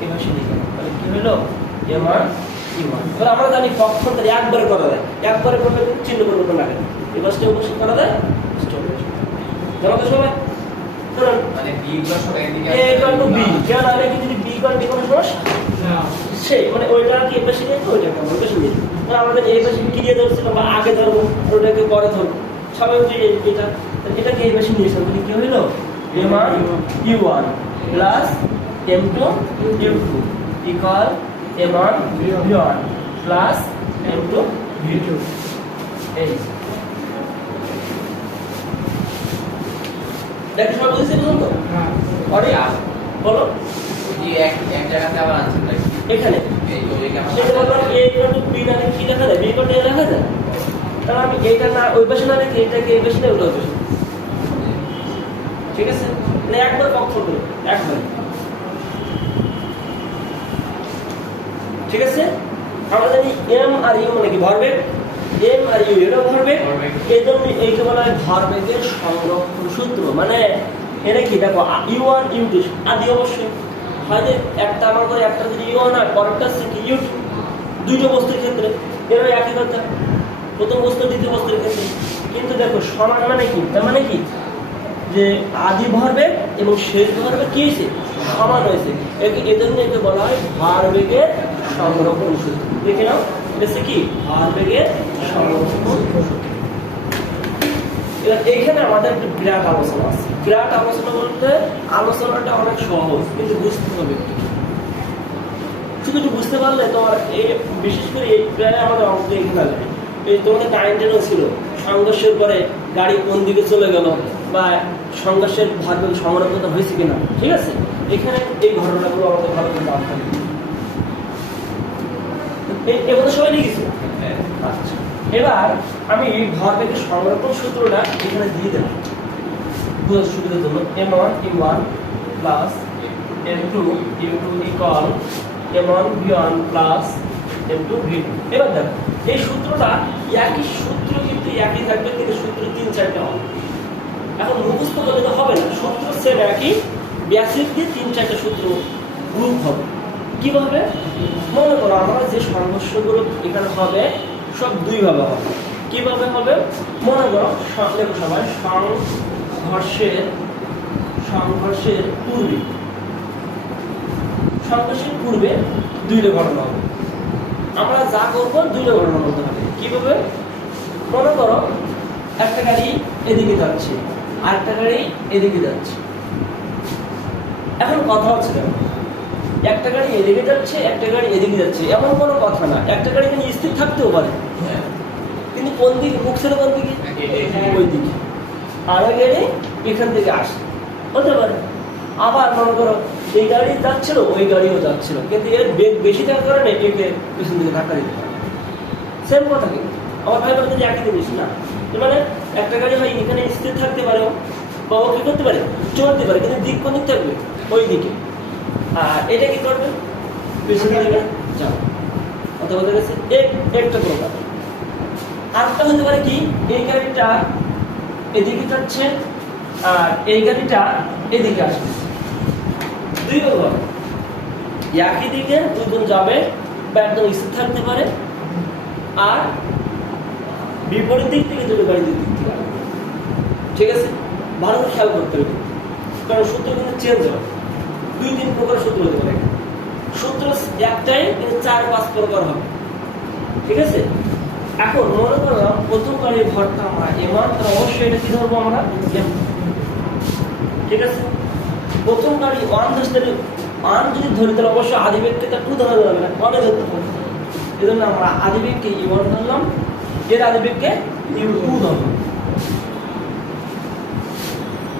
এই পাশে নিয়ে গেলাম, তাহলে কি হলো m1 v1। এবার আমরা জানি পক্ষান্তর একবারে করা যায়, একবারে করলে কিন্তু চিহ্ন পরিবর্তন লাগে, এই পাশে অবশ্যই করা যায়। জানো তো সবাই, কারণ মানে b ইকুয়াল সব একদিকে a ইকুয়াল টু b, কেন আগে কি যদি b ইকুয়াল b কোনো সমস্যা সেই মানে ওইটা কি এপাশে নিয়ে ওইটাকে আমরা এপাশে নিয়ে, মানে আমাদের এই পাশে ক্রিয়া ধরছিল বা আগে ধরবো ওটাকে পরে ধরবো, স্বাভাবিক যে এটা এটাকে এই পাশে নিয়ে আসলাম, কি হলো m1 u1 plus m2 u2 equal m1 v1 plus m2 v2। এই দেখো সব বুঝেছি বুঝুন তো? হ্যাঁ পরে বলো যে এক এক জায়গাতে আবার আনসার নাই এখানে এই তো এই আমরা সেটা বললাম a ইকুয়াল টু b না কি লেখা যায়, b ইকুয়াল টু a লেখা যায়। তাহলে আমি এইটা না ওই পাশে না রেখে এটাকে এই পাশে না ওই পাশে, ঠিক আছে, মানে একবার পক্ষ করে একবার। ঠিক আছে, আমরা জানি m আর u মানে কি ভরবেগ, m আর u এটা ভরবেগ, এই জন্য এইটা বলা হয় ভরবেগের সংরক্ষণ সূত্র। মানে এটা কি দেখো u1 u2 আদি অবশ্যই হয় যে একটা আমার করে একটা যদি u1 আর পরেরটা হচ্ছে কি u2, দুইটা বস্তুর ক্ষেত্রে এরা একই কথা, প্রথম বস্তু দ্বিতীয় বস্তুর ক্ষেত্রে। কিন্তু দেখো সমান মানে কি, তার মানে কি যে আদি ভরবেগ এবং শেষ ভরবেগ কি হয়েছে, সমান হয়েছে। এজন্য একে বলা হয় ভরবেগের সংরক্ষণ সূত্র। দেখে নাও এটা কি ভরবেগের সংরক্ষণ সূত্র। এবার এইখানে আমাদের একটা বিরাট আলোচনা আছে। বিরাট আলোচনা বলতে আলোচনাটা অনেক সহজ, কিন্তু বুঝতে হবে একটু। শুধু একটু বুঝতে পারলে তোমার এই বিশেষ করে এই প্রায় আমাদের অঙ্ক এখানে আসবে। এই তোমাদের 9-10 ছিল সংঘর্ষের পরে গাড়ি কোন দিকে চলে গেল বা সংঘর্ষের ভরবেগ সংরক্ষণ হয়েছে কিনা। ঠিক আছে, এখানে এই ঘটনাগুলো আমাদের ভালো করে জানতে হবে। এগুলো সবাই লিখেছি। আচ্ছা, এবার আমি ভরবেগের সংরক্ষণ সূত্রটা এখানে দিয়ে দেব বোঝার সুবিধার জন্য। m1 u1 plus m2 u2 equal m1 v1 plus m2 v2। এবার দেখো এই সূত্রটা একই সূত্র কিন্তু একই থাকবে, কিন্তু সূত্র 3-4টা হবে। এখন মুখস্থ করলে তো হবে না, সূত্র সেম একই, বেসিক দিয়ে 3-4টা সূত্র গ্রুপ হবে। কিভাবে মনে করো আমরা যে সংঘর্ষগুলো এখানে হবে সব দুই ভাবে হবে। কিভাবে হবে মনে করো, দেখো সবাই সংঘর্ষের পূর্বে দুইটা ঘটনা হবে। আমরা যা করবো দুইটা ঘটনা বলতে হবে। কিভাবে মনে করো একটা গাড়ি এদিকে যাচ্ছে আর একটা গাড়ি এদিকে যাচ্ছে। এখন কথা হচ্ছে একটা গাড়ি এদিকে যাচ্ছে একটা গাড়ি এদিকে যাচ্ছে এমন কোনো কথা না, একটা গাড়ি কিন্তু স্থির থাকতেও পারে, কিন্তু কোন দিকে মুখ ছিল, কোন দিকে ওই দিকে, আর ওই গাড়ি এখান থেকে আসে হতে পারে। আবার মনে করো এই গাড়ি যাচ্ছিল ওই গাড়িও যাচ্ছিল, কিন্তু এর বেগ বেশি থাকার কারণে একে পেছন দিকে ধাক্কা দিতে পারে। সেম কথা কিন্তু আমার ভাই বলতে যে একই জিনিস না, মানে একটা গাড়ি হয় এখানে স্থির থাকতে পারে বা ও কি করতে পারে, চলতে পারে, কিন্তু দিক কোন দিক থাকবে, ওই দিকে। আর এটা কি করবে, পেছনের দিকে যাবে। কথা বলতে গেছে একটা কোনো কাজ। আরেকটা হতে পারে কি, এই গাড়িটা এদিকে যাচ্ছে আর এই গাড়িটা এদিকে আসছে, দুই ভাবে একই দিকে দুজন যাবে বা একদম স্থির থাকতে পারে, আর বিপরীত দিক থেকে দুটো গাড়ি দিক থেকে আসবে। ঠিক আছে, ভালো করে খেয়াল করতে হবে, কারণ সূত্র কিন্তু চেঞ্জ হয়, 2-3 প্রকার সূত্র হতে পারে। সূত্র একটাই কিন্তু 4-5 প্রকার হবে। ঠিক আছে, এখন মনে করলাম প্রথম গাড়ির ভরটা আমরা এমন, তাহলে অবশ্যই এটা কি ধরবো আমরা M। ঠিক আছে, প্রথম গাড়ি 1 ধরতে 1 যদি ধরি তাহলে অবশ্যই আদিবেগকে তার 2 ধরা যাবে না, 1 ধরতে হবে। এই জন্য আমরা আদিবেগকে E1 ধরলাম, এর আদিবেগকে U2 ধরলাম।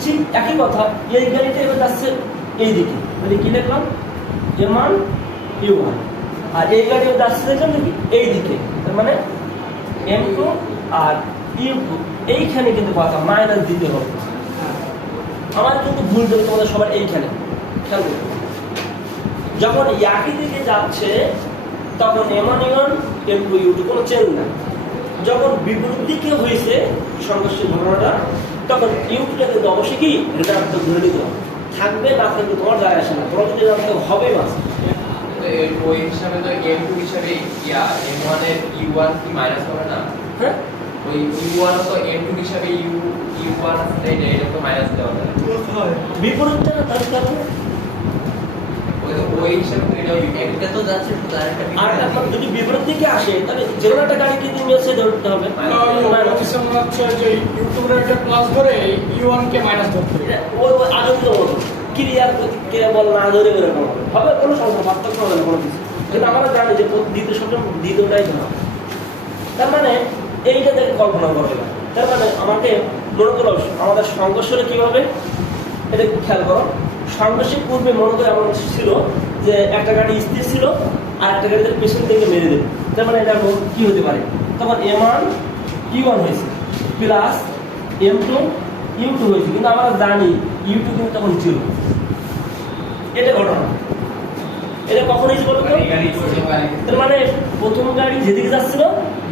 ঠিক একই কথা, এই গাড়িটা এবার যাচ্ছে এই দিকে, মানে কি লিখলাম M1 U1, আর এই গাড়ি এবার যাচ্ছে দেখলাম নাকি এই দিকে, তার মানে M2 আর U2। এইখানে কিন্তু কথা মাইনাস দিতে হবে, আমার কিন্তু ভুল দেবে তোমাদের সবার এইখানে খেয়াল করতে হবে। যখন একই দিকে যাচ্ছে তখন M1 U1 M2 U2 কোনো চেঞ্জ না। যখন বিপরীত দিকে হয়েছে সংঘর্ষের ঘটনাটা, তখন ইউটা কিন্তু অবশ্যই কি ঋণাত্মক ধরে নিতে হবে, থাকবে না থাকবে তোমার যায় আসে না, তোমার যদি ঋণাত্মক হবে মাস। ওই হিসাবে তো M2 হিসাবে M1 এর U1 কি মাইনাস হবে না? হ্যাঁ, ওই U1 তো M2 হিসাবে U1 আছে, এটা তো মাইনাস দেওয়া যায়। বিপরীতটা তার কারণে ওই হিসাবে তো এটা একটা তো যাচ্ছে তো আরেকটা আর এখন যদি বিপরীত দিকে আসে তাহলে যে কোনো একটা গাড়িকে তুমি এসে ধরতে হবে। ওই আগন্তুক মতো ক্রিয়ার প্রতিক্রিয়া বল না ধরে এরকম হবে, কোনো সমস্যা পার্থক্য হবে না কোনো কিছু, কিন্তু আমরা জানি যে দ্বিতীয় শব্দ দ্বিতীয়টাই ধরা। তার মানে এইটা থেকে কল্পনা করবে না। তার মানে আমাকে মনে করো আমাদের সংঘর্ষটা কি হবে, এটা খেয়াল করো। সংঘর্ষের পূর্বে মনে করো এমন ছিল যে একটা গাড়ি স্থির ছিল আর একটা গাড়ি তার পেছন থেকে মেরে দেবে, তার মানে এটা কি হতে পারে, তখন M1 U1 হয়েছে প্লাস M2 U2 হয়েছে, কিন্তু আমরা জানি U2 কিন্তু তখন ছিল। এটা ঘটনা, এটা কখন হয়েছে বলতো, তার মানে প্রথম গাড়ি যেদিকে যাচ্ছিল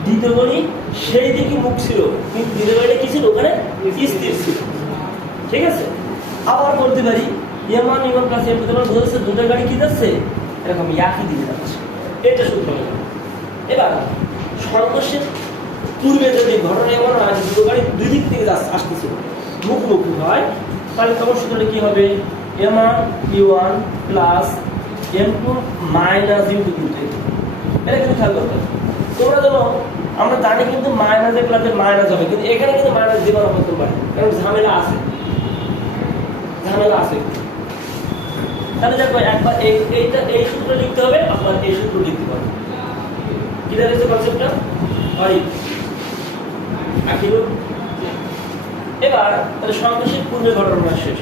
দ্বিতীয় গাড়ি সেই দিকে মুখ ছিল, কিন্তু দ্বিতীয় গাড়িটা কি ছিল ওখানে স্থির ছিল। ঠিক আছে, আবার বলতে পারি M1 U1 প্লাস M2 তোমার বলছে দুটো গাড়ি কি যাচ্ছে এরকম একই দিকে যাচ্ছে, এটা সূত্র হলো। এবার সংঘর্ষের পূর্বে যদি ঘটনা এমন হয় দুটো গাড়ি দুই দিক থেকে আসতেছিল মুখোমুখি হয়, তাহলে তখন সূত্রটা কি হবে, M1 U1 plus M2 minus U2 কিন্তু এটা কিন্তু খেয়াল করতে হবে তোমরা। জানো আমরা জানি কিন্তু মাইনাসে প্লাসে মাইনাস হবে, কিন্তু এখানে কিন্তু মাইনাস দিব না করতে পারে, কারণ ঝামেলা আছে, ঝামেলা আছে। তাহলে দেখো একবার এইটা এই সূত্র লিখতে হবে, আবার এই সূত্র লিখতে হবে। কি দাঁড়িয়েছে কনসেপ্টটা, হয় একই রূপ। এবার তাহলে সংঘর্ষের পূর্বে ঘটনা শেষ,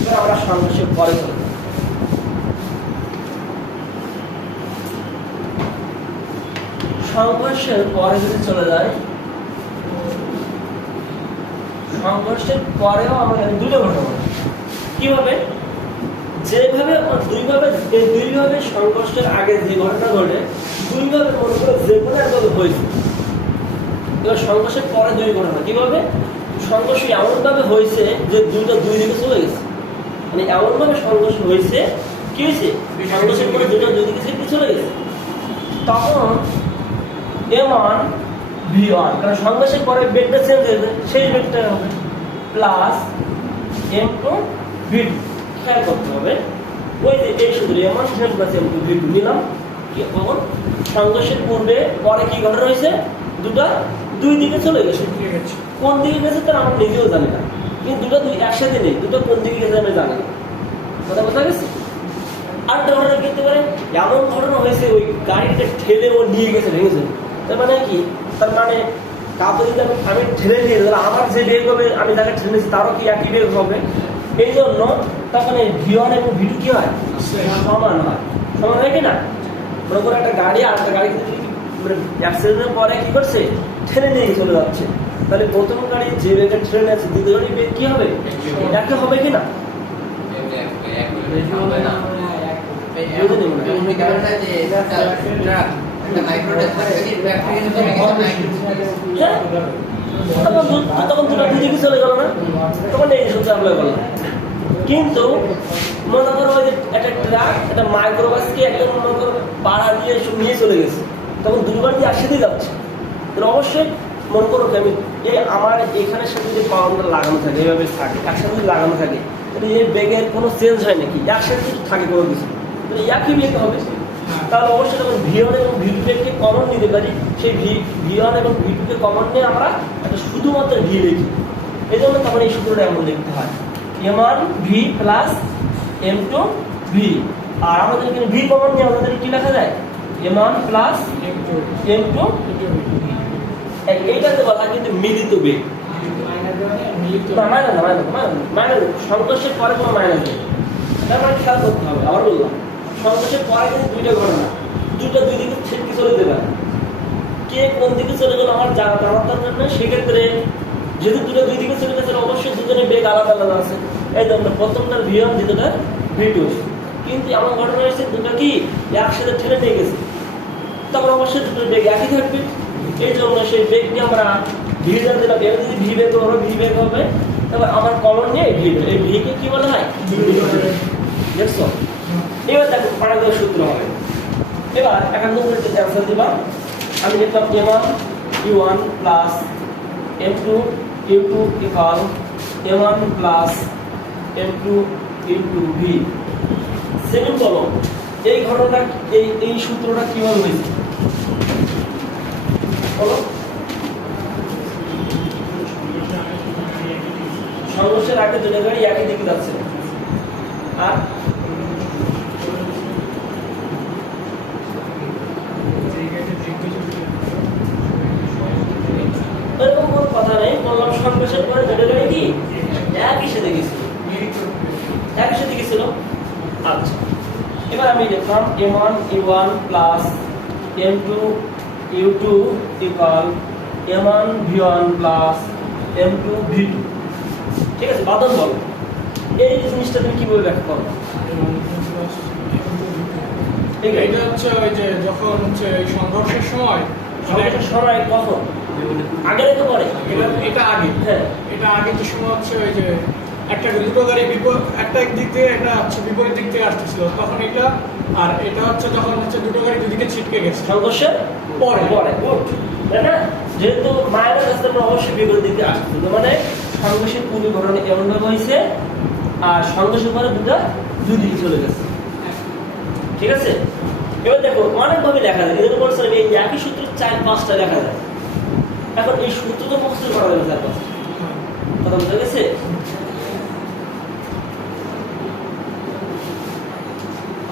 এবার আমরা সংঘর্ষের পরে চলে যাব। সংঘর্ষের পরে যদি চলে যায়, সংঘর্ষের পরেও আমাদের দুটো ঘটনা কিভাবে, যেভাবে দুইভাবে সংঘর্ষের আগে যে ঘটনা ঘটে দুইভাবে মনে করে যে কোনো একভাবে হয়েছে। এবার সংঘর্ষের পরে দুই ঘটনা কিভাবে, সংঘর্ষ এমনভাবে হয়েছে যে দুইটা দুই দিকে চলে গেছে, মানে এমনভাবে সংঘর্ষ হয়েছে কি হয়েছে, সংঘর্ষের পরে দুইটা দুই দিকে চলে গেছে। তখন M1 V1, কারণ সংঘর্ষের পরে বেগটা চেঞ্জ হয়েছে সেই বেগটা হবে প্লাস M2 V2। খেয়াল করতে হবে ওই যে এই সূত্র M1 প্লাস M2 V2 নিলাম, কখন সংঘর্ষের পূর্বে পরে কি ঘটনা হয়েছে, দুটা দুই দিকে চলে গেছে। কোন দিকে গেছে তার আমরা নিজেও জানি না, কিন্তু দুটো দুই একসাথে নেই, দুটো কোন দিকে গেছে আমি জানি না। কথা বোঝা গেছে। আরেকটা ঘটনা করতে পারে এমন ঘটনা হয়েছে ওই গাড়িটা ঠেলে ও নিয়ে গেছে, ভেঙেছে, তার মানে কি, তার মানে কাউকে যদি আমি ঠেলে নিয়ে যাই আমার যে বেগ হবে আমি যাকে ঠেলেছি তারও কি একই বেগ হবে, এই জন্য তখন এই V1 এবং V2 কি হয়, সমান হয়। সমান হয় কি না, মনে করো একটা গাড়ি আর একটা গাড়ি অ্যাক্সিডেন্টের পরে কি করছে, ঠেলে নিয়ে চলে যাচ্ছে। তাহলে প্রথম গাড়ি যে বেগে ঠেলে নিয়েছে দ্বিতীয় গাড়ি বেগ কি হবে, একটা হবে কিনা? তখন দুটো দুদিকে চলে গেল না, তখন এই সূত্র অ্যাপ্লাই করলাম। কিন্তু মনে করো ওই যে একটা ট্রাক একটা মাইক্রোবাসকে একটা মনে করো পাড়া দিয়ে নিয়ে চলে গেছে, তখন দুবার দিয়ে একসাথে যাচ্ছে। তাহলে অবশ্যই মনে করো আমি এই আমার এখানের সাথে যে পাওয়ারটা লাগানো থাকে, এইভাবে থাকে একসাথে যদি লাগানো থাকে, তাহলে এই বেগের কোনো চেঞ্জ হয় নাকি, একসাথে থাকে কোনো কিছু, তাহলে একই বেগ হবে। তাহলে অবশ্যই যখন V1 এবং V2 কে কমন নিতে পারি, সেই V1 এবং V2 কে কমন নিয়ে আমরা একটা শুধুমাত্র V লিখি। এই জন্য তখন এই সূত্রটা এমন লিখতে হয়, M1 V plus M2 V। আর আমাদের এখানে V কমন নিয়ে আমাদের কি লেখা যায়, M1 প্লাস M2। এইটাতে বলা কিন্তু মিলিত বেগ, না মাইনাস সংকোচের পরে কোনো মাইনাস নেই। তার মানে খেয়াল করতে হবে, আবার বললাম সংকোচের পরে কিন্তু দুইটা ঘটনা, দুইটা দুই দিকে ছেড়ে চলে যেতে পারে। কে কোন দিকে চলে গেল আমার জানার দরকার নেই। সেক্ষেত্রে যেহেতু দুটো দুই দিকে চলে গেছে, অবশ্যই দুজনের বেগ আলাদা আলাদা আছে। এই জন্য প্রথমটার V1, দ্বিতীয়টার V2। কিন্তু এমন ঘটনা হয়েছে দুটো কি একসাথে ঠেলে নিয়ে গেছে, তখন অবশ্যই দুটোর বেগ একই থাকবে। এই জন্য সেই বেগকে আমরা V ধরে দিলাম। এবার যদি V বেগ হবে, V বেগ হবে, তারপর আমার কমন নিয়ে V, এই V কে কি বলা হয়, দেখছো? এবার দেখো পারাগের সূত্র হবে। এবার 1 নম্বরের অ্যান্সার দিলাম, আমি লিখলাম M1 U1 plus M2 U2 equal M1 plus M2 into V। Second বলো এই ঘটনাটা এই সূত্রটা কিভাবে হয়েছে বলো? সংঘর্ষের আগে দুটো গাড়ি একই দিকে যাচ্ছে, আর এরকম কোনো কথা নেই। বললাম সংঘর্ষের পরে দুটো গাড়ি কি একই সাথে গেছিল, একই সাথে গেছিল। আচ্ছা, এবার আমি লিখলাম M1 U1 plus M2 U2 equal M1 V1 plus M2 V2। ঠিক আছে, বাদল বলো এই জিনিসটা তুমি কিভাবে ব্যাখ্যা করো? এটা হচ্ছে ওই যে যখন হচ্ছে এই সংঘর্ষের সময় কখন আগে রেখে পরে, এটা আগে, হ্যাঁ এটা আগে যে সময় হচ্ছে ওই যে একটা দুটো গাড়ি একটা দিক দিয়ে একটা হচ্ছে বিপরীত দিক থেকে আসতেছিল, তখন এটা আর এটা হচ্ছে যখন হচ্ছে দুটো গাড়ি দুদিকে ছিটকে গেছে সংঘর্ষের পরে পরে তাই না? যেহেতু মায়ের রাস্তা অবশ্যই বিপরীত দিকে আসছিল, মানে সংঘর্ষের পূর্বে ঘটনা এমন ভাবে হয়েছে, আর সংঘর্ষের পরে দুই দিকে চলে গেছে। ঠিক আছে, এবার দেখো অনেকভাবে দেখা যায়, এদের বলছিলাম এই একই সূত্র 4-5টা দেখা যায়। এখন এই সূত্র তো মুখস্থ করা যাবে 4-5টা, কথা বুঝা গেছে?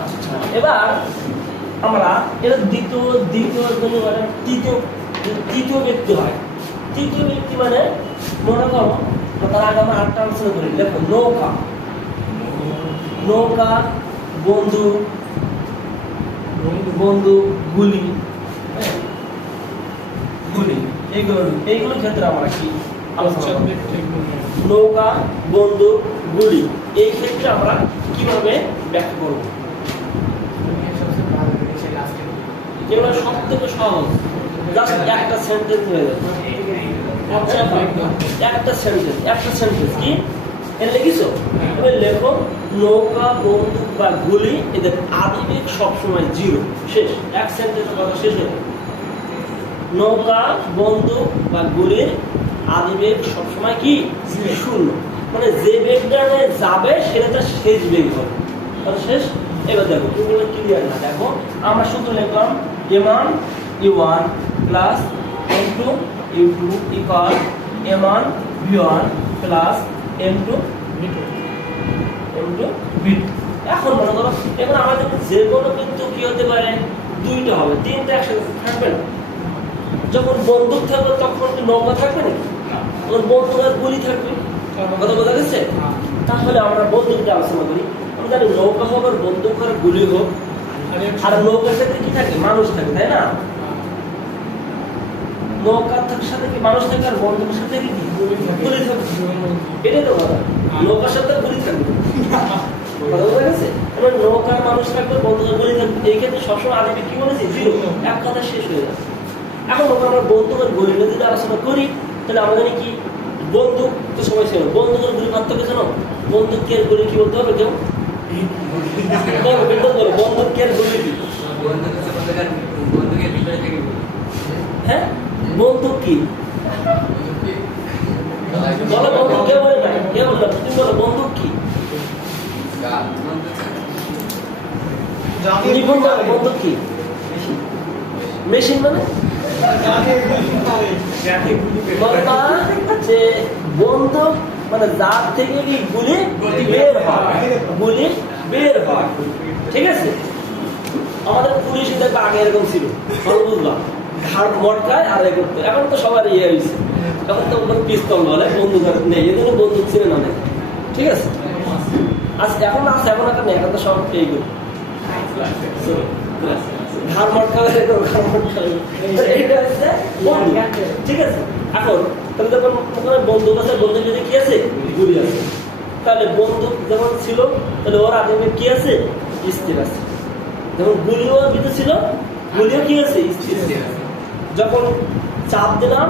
আচ্ছা, এবার আমরা এটা তৃতীয় ব্যক্তি হয়। তৃতীয় ব্যক্তি মানে মনে করো তার আগে আমরা 8টা আলোচনা করি। দেখো নৌকা, বন্ধু, গুলি, এইগুলোর ক্ষেত্রে আমরা কি আলোচনা করব? নৌকা, বন্দুক, গুলি, এই ক্ষেত্রে আমরা কিভাবে ব্যাখ্যা করব? এগুলো সব থেকে সহজ, জাস্ট একটা সেন্টেন্স হয়ে যাবে। একটা সেন্টেন্স কি এটা লিখিছো? এবার লেখো নৌকা, বন্দুক বা গুলি এদের আদিবেগ সবসময় 0, শেষ। এক সেন্টেন্সের কথা শেষ হয়ে যাবে। নৌকা, বন্দুক বা গুলির আদিবেগ সবসময় কি 0, মানে যে বেগটা যাবে সেটা তার শেষ বেগ হবে, তাহলে শেষ। এবার দেখো এগুলো ক্লিয়ার না, দেখো আমরা সূত্র লিখলাম M1 U1 plus M2 U2 equal M1 V1 plus M2 V2। এখন মনে করো এখন আমাদের যে কোনো কিন্তু কি হতে পারে, দুইটা হবে, তিনটা একসাথে থাকবে না। যখন বন্দুক থাকবে তখন কি নৌকা থাকবে না, তখন বন্দুক আর গুলি থাকবে, কথা বোঝা গেছে? তাহলে আমরা বন্দুকটা আলোচনা করি। আমরা জানি নৌকা হোক আর বন্দুক আর গুলি হোক, আর নৌকার সাথে কি থাকে, মানুষ থাকে, তাই না? নৌকার সাথে কি মানুষ থাকে আর বন্দুকের সাথে কি গুলি থাকে? এটাই তো কথা, নৌকার সাথে গুলি থাকবে। কথা বোঝা গেছে? এবার নৌকার মানুষ থাকবে, বন্দুকের গুলি থাকবে। এই ক্ষেত্রে সবসময় আদিবে কি বলেছি? জিরো, এক কথা শেষ হয়ে যাবে। এখন আমরা বন্দুকের গুলি নিয়ে যদি আলোচনা করি, তাহলে আমাদের কি বন্দুক তো সবাই ছিল, বন্দুকের গুলি পার্থক্য জানো? বন্দুকের গুলি কি বলতে হবে কেউ? বন্দুকের গুলি কি? হ্যাঁ, বন্দুক কি? বলো বন্দুক, কে বলে না? কে বললো? তুমি বলো বন্দুক কি? বন্দুক কি? মেশিন মানে যে বন্দুক মানে যার থেকে কি গুলি বের হয়, গুলি বের হয়। ঠিক আছে, আমাদের পুলিশ দেখবে আগে এরকম ছিল, বুঝলাম, ঘাড় মটকায় আর এ করতো। এখন তো সবার ইয়ে হয়েছে, এখন তো পিস্তল বলে, বন্দুক নেই, এদের বন্দুক ছিল না। ঠিক আছে, আচ্ছা এখন আছে, এখন একটা নেই, এখন তো সব এই করি ঘাড় মটকাবে, ঘাড় মটকাবে, এইটা হচ্ছে বন্দুক। ঠিক আছে, এখন তাহলে যখন বন্দুক আছে, বন্দুক যদি কি আছে? গুলি আছে। তাহলে বন্দুক যখন ছিল, তাহলে ওর আগে কি আছে? স্থির আছে। যেমন গুলিও কিন্তু ছিল, গুলিও কি আছে? স্থির আছে। যখন চাপ দিলাম